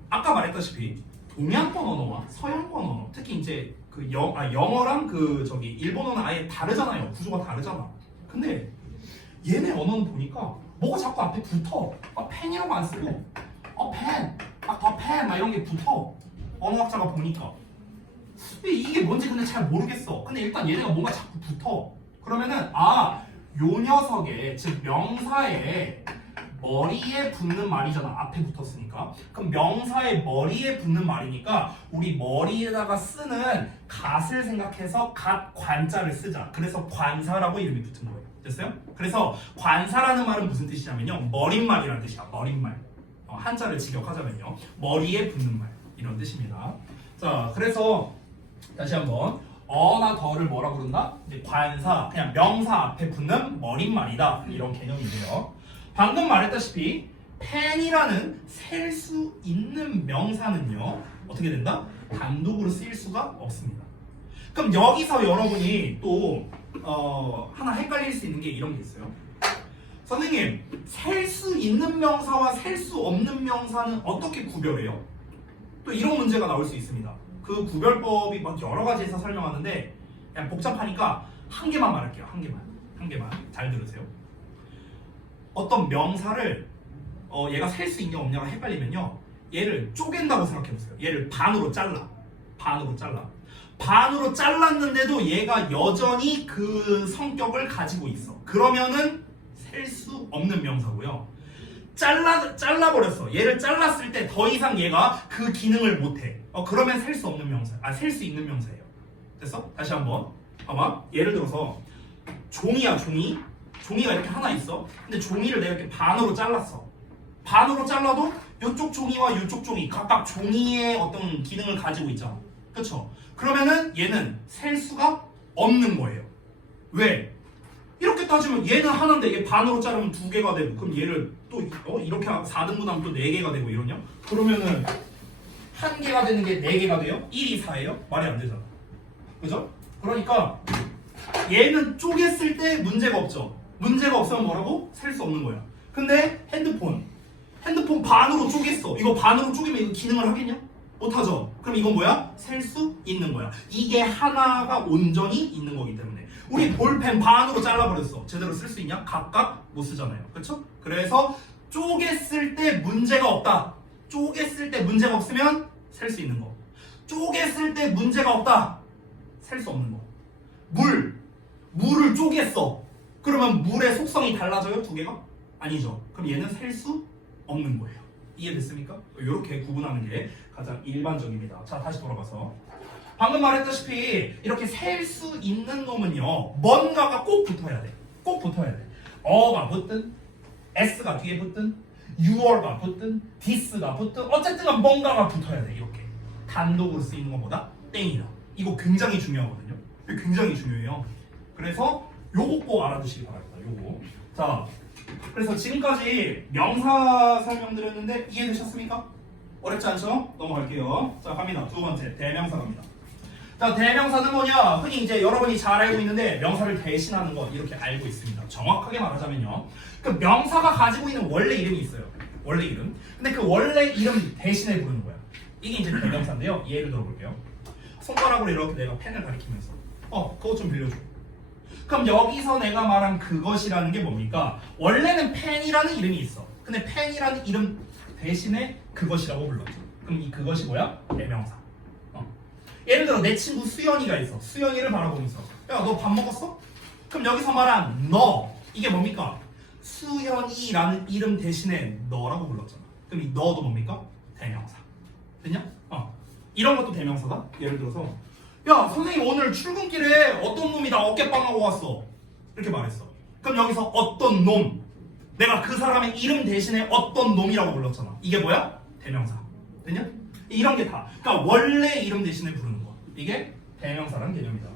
아까 말했다시피 동양권 언어와 서양권 언어 특히 이제 그 영어랑 그 저기 일본어는 아예 다르잖아요. 구조가 다르잖아. 근데 얘네 언어는 보니까 뭐가 자꾸 앞에 붙어. 펜이라고 안 쓰고 펜, 더 펜 막 이런 게 붙어. 언어학자가 보니까. 근데 이게 뭔지 근데 잘 모르겠어. 근데 일단 얘네가 뭔가 자꾸 붙어. 그러면은 요 녀석의 즉 명사의 머리에 붙는 말이잖아. 앞에 붙었으니까. 그럼 명사의 머리에 붙는 말이니까 우리 머리에다가 쓰는 갓을 생각해서 갓 관자를 쓰자. 그래서 관사라고 이름이 붙은 거예요. 됐어요? 그래서 관사라는 말은 무슨 뜻이냐면요. 머릿말이라는 뜻이야. 머릿말. 한자를 직역하자면요. 머리에 붙는 말. 이런 뜻입니다. 자, 그래서 다시 한번 어나 더를 뭐라 부른다? 이제 관사, 그냥 명사 앞에 붙는 머릿말이다. 이런 개념인데요. 방금 말했다시피 펜이라는 셀 수 있는 명사는요. 어떻게 된다? 단독으로 쓰일 수가 없습니다. 그럼 여기서 여러분이 또 하나 헷갈릴 수 있는 게 이런 게 있어요. 선생님, 셀 수 있는 명사와 셀 수 없는 명사는 어떻게 구별해요? 또 이런 문제가 나올 수 있습니다. 그 구별법이 막 여러 가지에서 설명하는데 그냥 복잡하니까 한 개만 말할게요. 한 개만. 잘 들으세요. 어떤 명사를 얘가 셀 수 있냐 없냐가 헷갈리면요. 얘를 쪼갠다고 생각해보세요. 얘를 반으로 잘라. 반으로 잘랐는데도 얘가 여전히 그 성격을 가지고 있어. 그러면은 셀 수 없는 명사고요. 잘라버렸어. 얘를 잘랐을 때 더 이상 얘가 그 기능을 못해. 그러면 셀 수 없는 명사. 셀 수 있는 명사예요. 됐어? 다시 한번. 봐봐. 예를 들어서 종이야, 종이. 종이가 이렇게 하나 있어. 근데 종이를 내가 이렇게 반으로 잘랐어. 반으로 잘라도 이쪽 종이와 이쪽 종이 각각 종이의 어떤 기능을 가지고 있잖아. 그쵸? 그러면은 얘는 셀 수가 없는 거예요. 왜? 이렇게 따지면 얘는 하나인데 얘 반으로 자르면 2개가 되고 그럼 얘를 또 이렇게 4등분하면 또 4개가 되고 이러냐? 그러면은 1개가 되는 게 4개가 돼요? 1이 4예요? 말이 안 되잖아. 그죠? 그러니까 얘는 쪼갰을 때 문제가 없죠. 문제가 없으면 뭐라고? 셀 수 없는 거야. 근데 핸드폰 반으로 쪼갰어. 이거 반으로 쪼개면 이거 기능을 하겠냐? 못하죠. 그럼 이건 뭐야? 셀 수 있는 거야. 이게 하나가 온전히 있는 거기 때문에. 우리 볼펜 반으로 잘라버렸어. 제대로 쓸 수 있냐? 각각 못 쓰잖아요. 그렇죠? 그래서 쪼갰을 때 문제가 없다. 쪼갰을 때 문제가 없으면 셀 수 있는 거. 쪼갰을 때 문제가 없다. 셀 수 없는 거. 물을 쪼갰어. 그러면 물의 속성이 달라져요? 2개가? 아니죠. 그럼 얘는 셀 수 없는 거예요. 이해됐습니까? 이렇게 구분하는 게 가장 일반적입니다. 자, 다시 돌아가서 방금 말했다시피 이렇게 셀 수 있는 놈은요 뭔가가 꼭 붙어야 돼. 꼭 붙어야 돼. 어가 붙든 s가 뒤에 붙든 you가 붙든 this가 붙든 어쨌든 뭔가가 붙어야 돼. 이렇게 단독으로 쓰이는 것보다 땡이다. 이거 굉장히 중요하거든요. 이거 굉장히 중요해요. 그래서 요거 꼭 알아두시기 바랍니다. 요거. 자, 그래서 지금까지 명사 설명드렸는데 이해되셨습니까? 어렵지 않죠? 넘어갈게요. 자, 갑니다. 두 번째 대명사 갑니다. 자, 대명사는 뭐냐? 흔히 이제 여러분이 잘 알고 있는데 명사를 대신하는 것 이렇게 알고 있습니다. 정확하게 말하자면요, 그 명사가 가지고 있는 원래 이름이 있어요. 원래 이름. 근데 그 원래 이름 대신에 부르는 거야. 이게 이제 대명사인데요. 예를 들어볼게요. 손가락으로 이렇게 내가 펜을 가리키면서 그거 좀 빌려줘. 그럼 여기서 내가 말한 그것이라는 게 뭡니까? 원래는 펜이라는 이름이 있어. 근데 펜이라는 이름 대신에 그것이라고 불렀죠. 그럼 이 그것이 뭐야? 대명사. 예를 들어 내 친구 수연이가 있어. 수연이를 바라보면서 야, 너 밥 먹었어? 그럼 여기서 말한 너 이게 뭡니까? 수연이라는 이름 대신에 너라고 불렀잖아. 그럼 이 너도 뭡니까? 대명사. 됐냐? 이런 것도 대명사다. 예를 들어서 야, 선생님 오늘 출근길에 어떤 놈이 나 어깨빵하고 왔어. 이렇게 말했어. 그럼 여기서 어떤 놈, 내가 그 사람의 이름 대신에 어떤 놈이라고 불렀잖아. 이게 뭐야? 대명사. 됐냐? 이런 게 다. 그러니까 원래 이름 대신에 부르는 거. 이게 대명사라는 개념이다.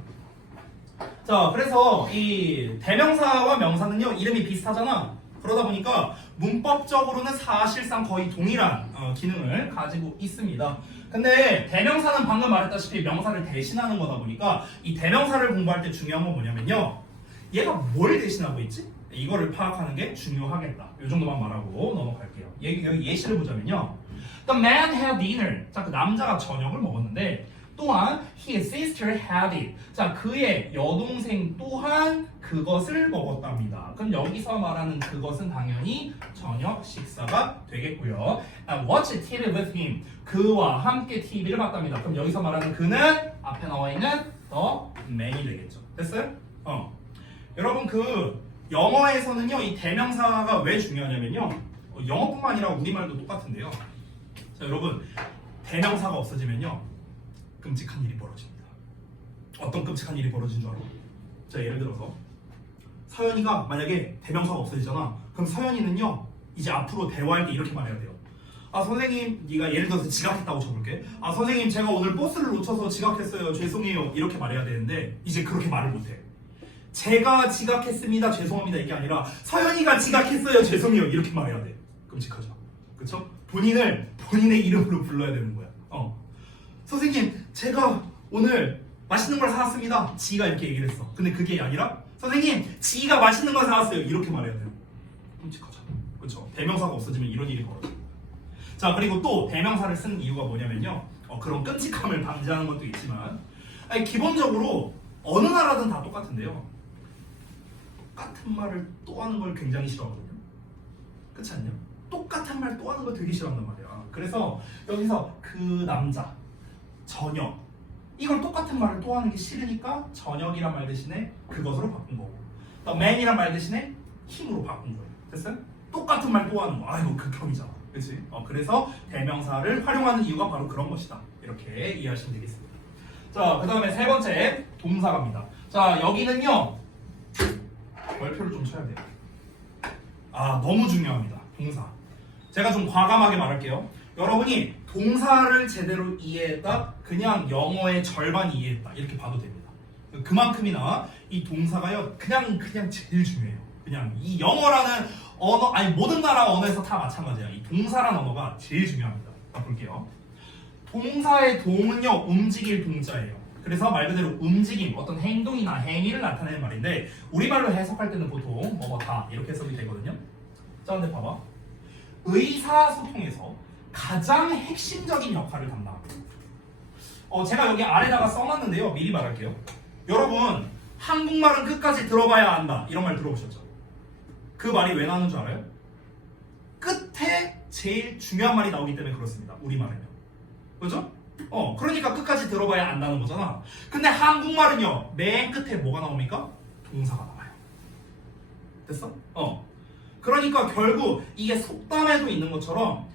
자, 그래서 이 대명사와 명사는요 이름이 비슷하잖아. 그러다 보니까 문법적으로는 사실상 거의 동일한 기능을 가지고 있습니다. 근데 대명사는 방금 말했다시피 명사를 대신하는 거다 보니까 이 대명사를 공부할 때 중요한 건 뭐냐면요, 얘가 뭘 대신하고 있지? 이거를 파악하는 게 중요하겠다. 이 정도만 말하고 넘어갈게요. 여기 예시를 보자면요, The man had dinner. 자, 그 남자가 저녁을 먹었는데 또한 his sister had it. 자, 그의 여동생 또한 그것을 먹었답니다. 그럼 여기서 말하는 그것은 당연히 저녁 식사가 되겠고요. Watch TV with him. 그와 함께 TV를 봤답니다. 그럼 여기서 말하는 그는 앞에 나와 있는 the man이 되겠죠. 됐어요? 여러분 그 영어에서는요 이 대명사가 왜 중요하냐면요, 영어뿐만 아니라 우리말도 똑같은데요. 자, 여러분 대명사가 없어지면요 끔찍한 일이 벌어집니다. 어떤 끔찍한 일이 벌어진 줄 알아? 자, 예를 들어서 서연이가 만약에 대명사가 없어지잖아. 그럼 서연이는요 이제 앞으로 대화할 때 이렇게 말해야 돼요. 아, 선생님, 네가 예를 들어서 지각했다고 쳐볼게. 아, 선생님, 제가 오늘 버스를 놓쳐서 지각했어요. 죄송해요. 이렇게 말해야 되는데 이제 그렇게 말을 못해. 제가 지각했습니다. 죄송합니다. 이게 아니라 서연이가 지각했어요. 죄송해요. 이렇게 말해야 돼. 끔찍하죠. 그쵸? 본인의 이름으로 불러야 되는 거야. 선생님, 제가 오늘 맛있는 걸 사왔습니다. 지가 이렇게 얘기를 했어. 근데 그게 아니라 선생님, 지가 맛있는 걸 사왔어요. 이렇게 말해야 돼요. 끔찍하죠. 그쵸? 대명사가 없어지면 이런 일이 벌어져. 자, 그리고 또 대명사를 쓰는 이유가 뭐냐면요, 그런 끔찍함을 방지하는 것도 있지만, 기본적으로 어느 나라든 다 똑같은데요, 똑같은 말을 또 하는 걸 굉장히 싫어하거든요. 그렇지 않냐? 똑같은 말 또 하는 걸 되게 싫어한단 말이야. 그래서 여기서 그 남자, 저녁, 이걸 똑같은 말을 또 하는 게 싫으니까 저녁이란 말 대신에 그것으로 바꾼 거고, 또 man이란 말 대신에 힘으로 바꾼 거예요. 됐어요? 똑같은 말 또 하는 거. 이거 극혐이잖아. 그치? 그래서 대명사를 활용하는 이유가 바로 그런 것이다. 이렇게 이해하시면 되겠습니다. 자, 그 다음에 세 번째 동사 갑니다. 자, 여기는요 별표를 좀 쳐야 돼요. 너무 중요합니다. 동사. 제가 좀 과감하게 말할게요. 여러분이 동사를 제대로 이해했다, 그냥 영어의 절반 이해했다, 이렇게 봐도 됩니다. 그만큼이나 이 동사가요 그냥 제일 중요해요. 그냥 이 영어라는 언어, 모든 나라 언어에서 다 마찬가지야. 이 동사라는 언어가 제일 중요합니다. 자, 볼게요. 동사의 동은요 움직일 동자예요. 그래서 말 그대로 움직임, 어떤 행동이나 행위를 나타내는 말인데 우리말로 해석할 때는 보통 다 이렇게 해석이 되거든요. 자, 근데 봐봐. 의사소통에서 가장 핵심적인 역할을 담당합니다. 제가 여기 아래다가 써놨는데요. 미리 말할게요. 여러분, 한국말은 끝까지 들어봐야 한다, 이런 말 들어보셨죠? 그 말이 왜 나오는 줄 알아요? 끝에 제일 중요한 말이 나오기 때문에 그렇습니다. 우리말은요. 그죠? 그러니까 끝까지 들어봐야 안다는 거잖아. 근데 한국말은요 맨 끝에 뭐가 나옵니까? 동사가 나와요. 됐어? 그러니까 결국 이게 속담에도 있는 것처럼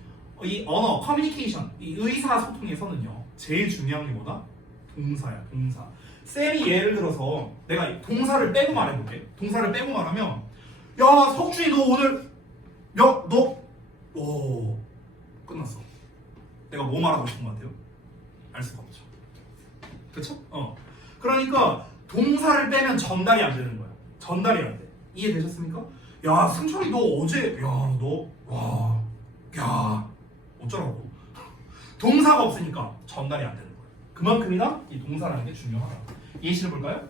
이 언어, 커뮤니케이션, 이 의사소통에서는요 제일 중요한 게 뭐다? 동사야, 동사. 쌤이 예를 들어서 내가 동사를 빼고 말해볼게. 동사를 빼고 말하면 야 석준이 너 오늘 오 끝났어. 내가 뭐 말하고 싶은 것 같아요? 알 수가 없죠. 그쵸? 그러니까 동사를 빼면 전달이 안 되는 거야. 전달이 안 돼. 이해되셨습니까? 야 승철이 너 어제 야 어쩌라고. 동사가 없으니까 전달이 안 되는 거야. 그만큼이나 이 동사라는 게 중요하다. 예시를 볼까요?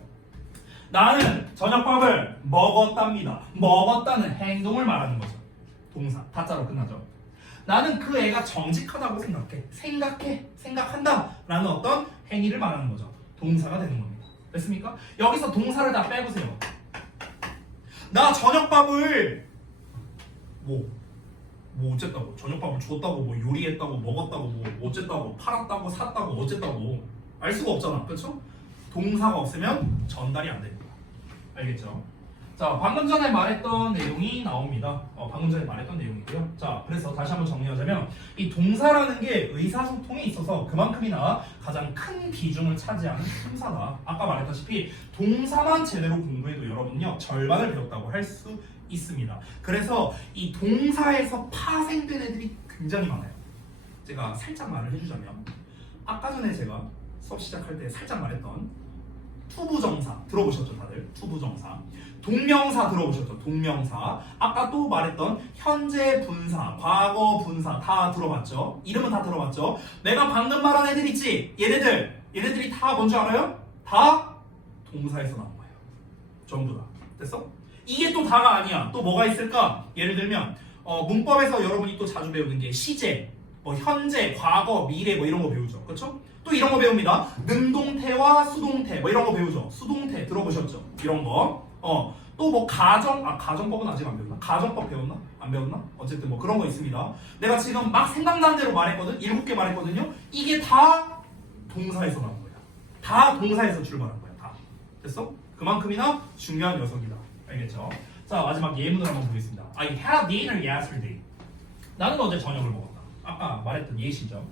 나는 저녁밥을 먹었답니다. 먹었다는 행동을 말하는 거죠. 동사 다자로 끝나죠. 나는 그 애가 정직하다고 생각한다 라는 어떤 행위를 말하는 거죠. 동사가 되는 겁니다. 됐습니까? 여기서 동사를 다 빼보세요. 나 저녁밥을 뭐 어쨌다고, 저녁밥을 줬다고, 뭐 요리했다고, 먹었다고, 뭐 어쨌다고, 팔았다고, 샀다고, 어쨌다고 알 수가 없잖아. 그렇죠? 동사가 없으면 전달이 안 됩니다. 알겠죠? 자, 방금 전에 말했던 내용이 나옵니다. 방금 전에 말했던 내용이고요. 자, 그래서 다시 한번 정리하자면 이 동사라는 게 의사소통에 있어서 그만큼이나 가장 큰 비중을 차지하는 품사다. 아까 말했다시피 동사만 제대로 공부해도 여러분요 절반을 배웠다고 할 수 있습니다. 그래서 이 동사에서 파생된 애들이 굉장히 많아요. 제가 살짝 말을 해주자면 아까 전에 제가 수업 시작할 때 살짝 말했던 투부정사 들어보셨죠 다들? 투부정사. 동명사 들어보셨죠? 동명사. 아까 또 말했던 현재 분사, 과거 분사 다 들어봤죠? 이름은 다 들어봤죠? 내가 방금 말한 애들 있지? 얘네들이 다 뭔지 알아요? 다 동사에서 나온 거예요. 전부 다. 됐어? 이게 또 다가 아니야. 또 뭐가 있을까? 예를 들면 문법에서 여러분이 또 자주 배우는 게 시제, 현재, 과거, 미래 이런 거 배우죠. 그렇죠? 또 이런 거 배웁니다. 능동태와 수동태 이런 거 배우죠. 수동태 들어보셨죠? 이런 거. 또 뭐 가정법은 아직 안 배웠나? 가정법 배웠나? 안 배웠나? 어쨌든 뭐 그런 거 있습니다. 내가 지금 막 생각나는 대로 말했거든. 7개 말했거든요. 이게 다 동사에서 나온 거야. 다 동사에서 출발한 거야. 다. 됐어? 그만큼이나 중요한 녀석이다. 알겠죠? 자, 마지막 예문을 한번 보겠습니다. I had dinner yesterday. 나는 어제 저녁을 먹었다. 아까 말했던 예시죠.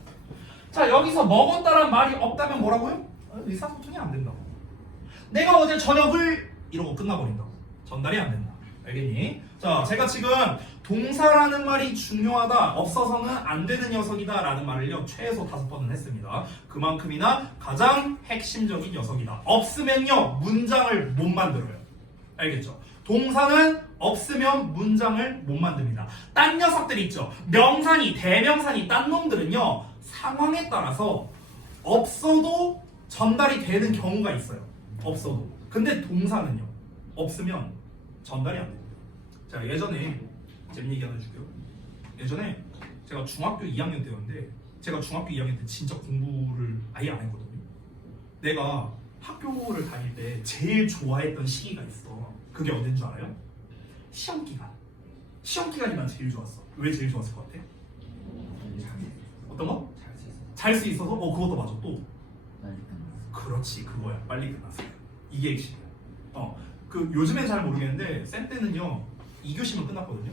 자, 여기서 먹었다란 말이 없다면 뭐라고요? 의사소통이 안 된다고. 내가 어제 저녁을 이러고 끝나버린다고. 전달이 안 된다. 알겠니? 자, 제가 지금 동사라는 말이 중요하다, 없어서는 안 되는 녀석이다 라는 말을요 최소 5번은 했습니다. 그만큼이나 가장 핵심적인 녀석이다. 없으면요 문장을 못 만들어요. 알겠죠? 동사는 없으면 문장을 못 만듭니다. 딴 녀석들 있죠? 명사니 대명사니 딴 놈들은요 상황에 따라서 없어도 전달이 되는 경우가 있어요. 없어도. 근데 동사는요 없으면 전달이 안 됩니다. 자, 예전에 잼 얘기 하나 해줄게요. 예전에 제가 중학교 2학년 때였는데 제가 중학교 2학년 때 진짜 공부를 아예 안 했거든요. 내가 학교를 다닐 때 제일 좋아했던 시기가 있어. 그게 언제인 줄 알아요? 시험 기간. 시험 기간이 난 제일 좋았어. 왜 제일 좋았을 것 같아? 어떤 거? 잘 수 있어서? 그것도 맞아. 또 그렇지, 그거야. 빨리 끝났어요. 이게 핵심이야. 요즘엔 잘 모르겠는데 쌤 때는요 2교시면 끝났거든요.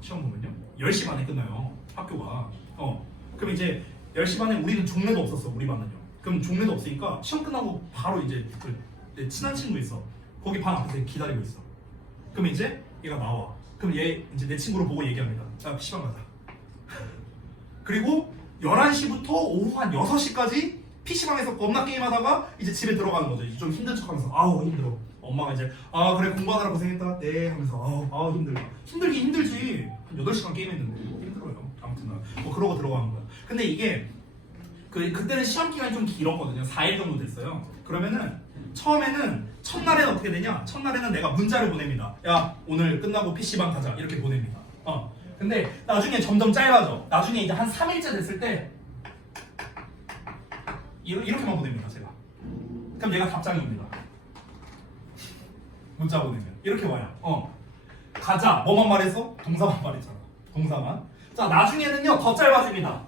시험 보면요 10시 반에 끝나요 학교가. 그럼 이제 10시 반에 우리는 종례도 없었어. 우리 반은요. 그럼 종례도 없으니까 시험 끝나고 바로 이제 내 친한 친구 있어. 거기 반 앞에서 기다리고 있어. 그럼 이제 얘가 나와. 그럼 얘 이제 내 친구를 보고 얘기합니다. 자, PC방 가자. 그리고 11시부터 오후 한 6시까지 PC방에서 겁나 게임하다가 이제 집에 들어가는 거죠. 좀 힘든 척하면서 아우 힘들어. 엄마가 이제 그래 공부하느라 고생했다. 네 하면서 아우 힘들다. 힘들긴 힘들지. 한 8시간 게임했는데 힘들어요. 아무튼 뭐 그러고 들어가는 거야. 근데 이게 그때는 시험 기간이 좀 길었거든요. 4일 정도 됐어요. 그러면은 처음에는 첫날에는 어떻게 되냐? 첫날에는 내가 문자를 보냅니다. 야 오늘 끝나고 PC방 가자 이렇게 보냅니다. 근데 나중에 점점 짧아져. 나중에 이제 한 3일째 됐을 때 이렇게만 보냅니다. 제가. 그럼 얘가 답장이 옵니다. 문자 보내면 이렇게 와요. 가자. 뭐만 말했어? 동사만 말했잖아. 동사만. 자, 나중에는요 더 짧아집니다.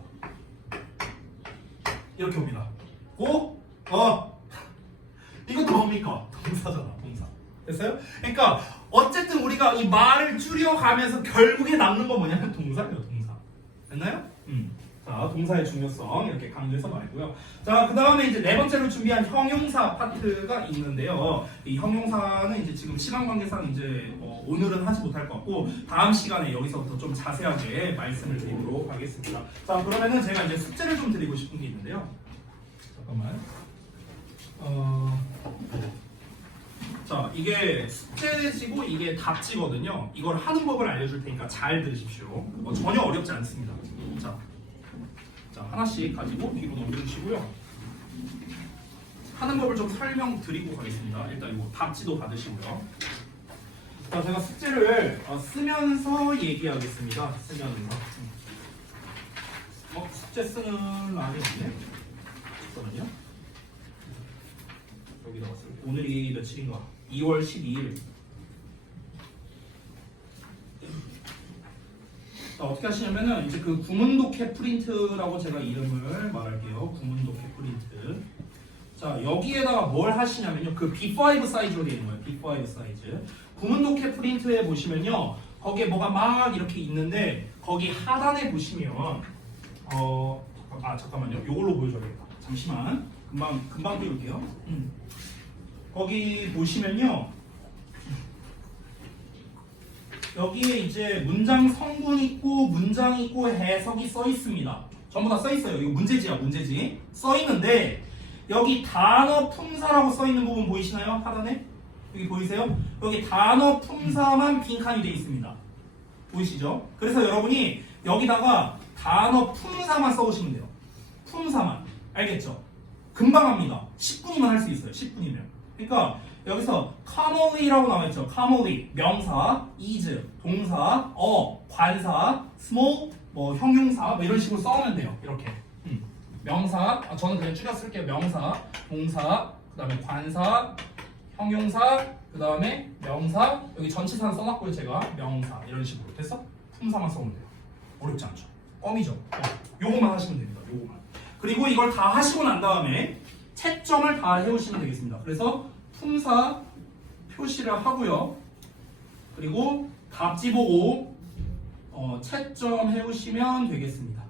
이렇게 옵니다. 이것도 뭡니까? 동사잖아. 동사. 됐어요? 그러니까 어쨌든 우리가 이 말을 줄여가면서 결국에 남는 건 뭐냐면 동사예요. 동사. 됐나요? 자, 동사의 중요성 이렇게 강조해서 말고요. 자, 그 다음에 이제 네 번째로 준비한 형용사 파트가 있는데요. 이 형용사는 이제 지금 시간 관계상 이제 오늘은 하지 못할 것 같고 다음 시간에 여기서부터 좀 자세하게 말씀을 드리도록 하겠습니다. 자, 그러면은 제가 이제 숙제를 좀 드리고 싶은 게 있는데요. 잠깐만. 자, 이게 숙제지고 이게 답지거든요. 이걸 하는 법을 알려줄 테니까 잘 들으십시오. 전혀 어렵지 않습니다. 자, 하나씩 가지고 뒤로 넘겨주시고요. 하는 법을 좀 설명드리고 가겠습니다. 일단 이거 답지도 받으시고요. 자, 제가 숙제를 쓰면서 얘기하겠습니다. 쓰면서. 숙제 쓰는 란이 있네. 잠깐만요. 여기다가 쓸게요. 오늘이 며칠인가? 2월 12일. 자, 어떻게 하시냐면은 이제 그 구문독해 프린트라고 제가 이름을 말할게요. 구문독해 프린트. 자, 여기에다가 뭘 하시냐면요. 그 B5 사이즈로 되어 있는 거예요. B5 사이즈. 구문독해 프린트에 보시면요. 거기에 뭐가 막 이렇게 있는데 거기 하단에 보시면 잠깐만요. 이걸로 보여줘야겠다. 잠시만. 금방 띄울게요. 거기 보시면요. 여기에 이제 문장 성분 있고 문장 있고 해석이 써 있습니다. 전부 다 써 있어요. 이거 문제지야, 문제지. 써 있는데 여기 단어 품사라고 써 있는 부분 보이시나요? 하단에? 여기 보이세요? 여기 단어 품사만 빈칸이 되어 있습니다. 보이시죠? 그래서 여러분이 여기다가 단어 품사만 써오시면 돼요. 품사만. 알겠죠? 금방 합니다. 10분이면 할 수 있어요. 10분이면. 그러니까 여기서 commonly라고 나와있죠. commonly 명사, is 동사, 관사, small 형용사 뭐 이런 식으로 써오면 돼요. 이렇게 명사, 저는 그냥 줄여 쓸게요. 명사, 동사, 그 다음에 관사, 형용사, 그 다음에 명사, 여기 전치사는 써놨고요. 제가 명사 이런 식으로 됐어? 품사만 써오면 돼요. 어렵지 않죠? 껌이죠. 요것만 하시면 됩니다. 요것만. 그리고 이걸 다 하시고 난 다음에 채점을 다 해오시면 되겠습니다. 그래서 품사 표시를 하고요. 그리고 답지 보고 채점 해오시면 되겠습니다.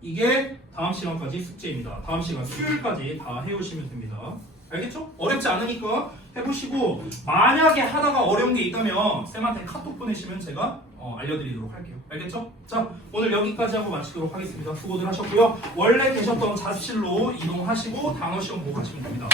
이게 다음 시간까지 숙제입니다. 다음 시간 수요일까지 다 해오시면 됩니다. 알겠죠? 어렵지 않으니까 해보시고 만약에 하다가 어려운 게 있다면 쌤한테 카톡 보내시면 제가 알려드리도록 할게요. 알겠죠? 자, 오늘 여기까지 하고 마치도록 하겠습니다. 수고들 하셨고요. 원래 계셨던 자습실로 이동하시고 단어 시험 보고 가시면 됩니다.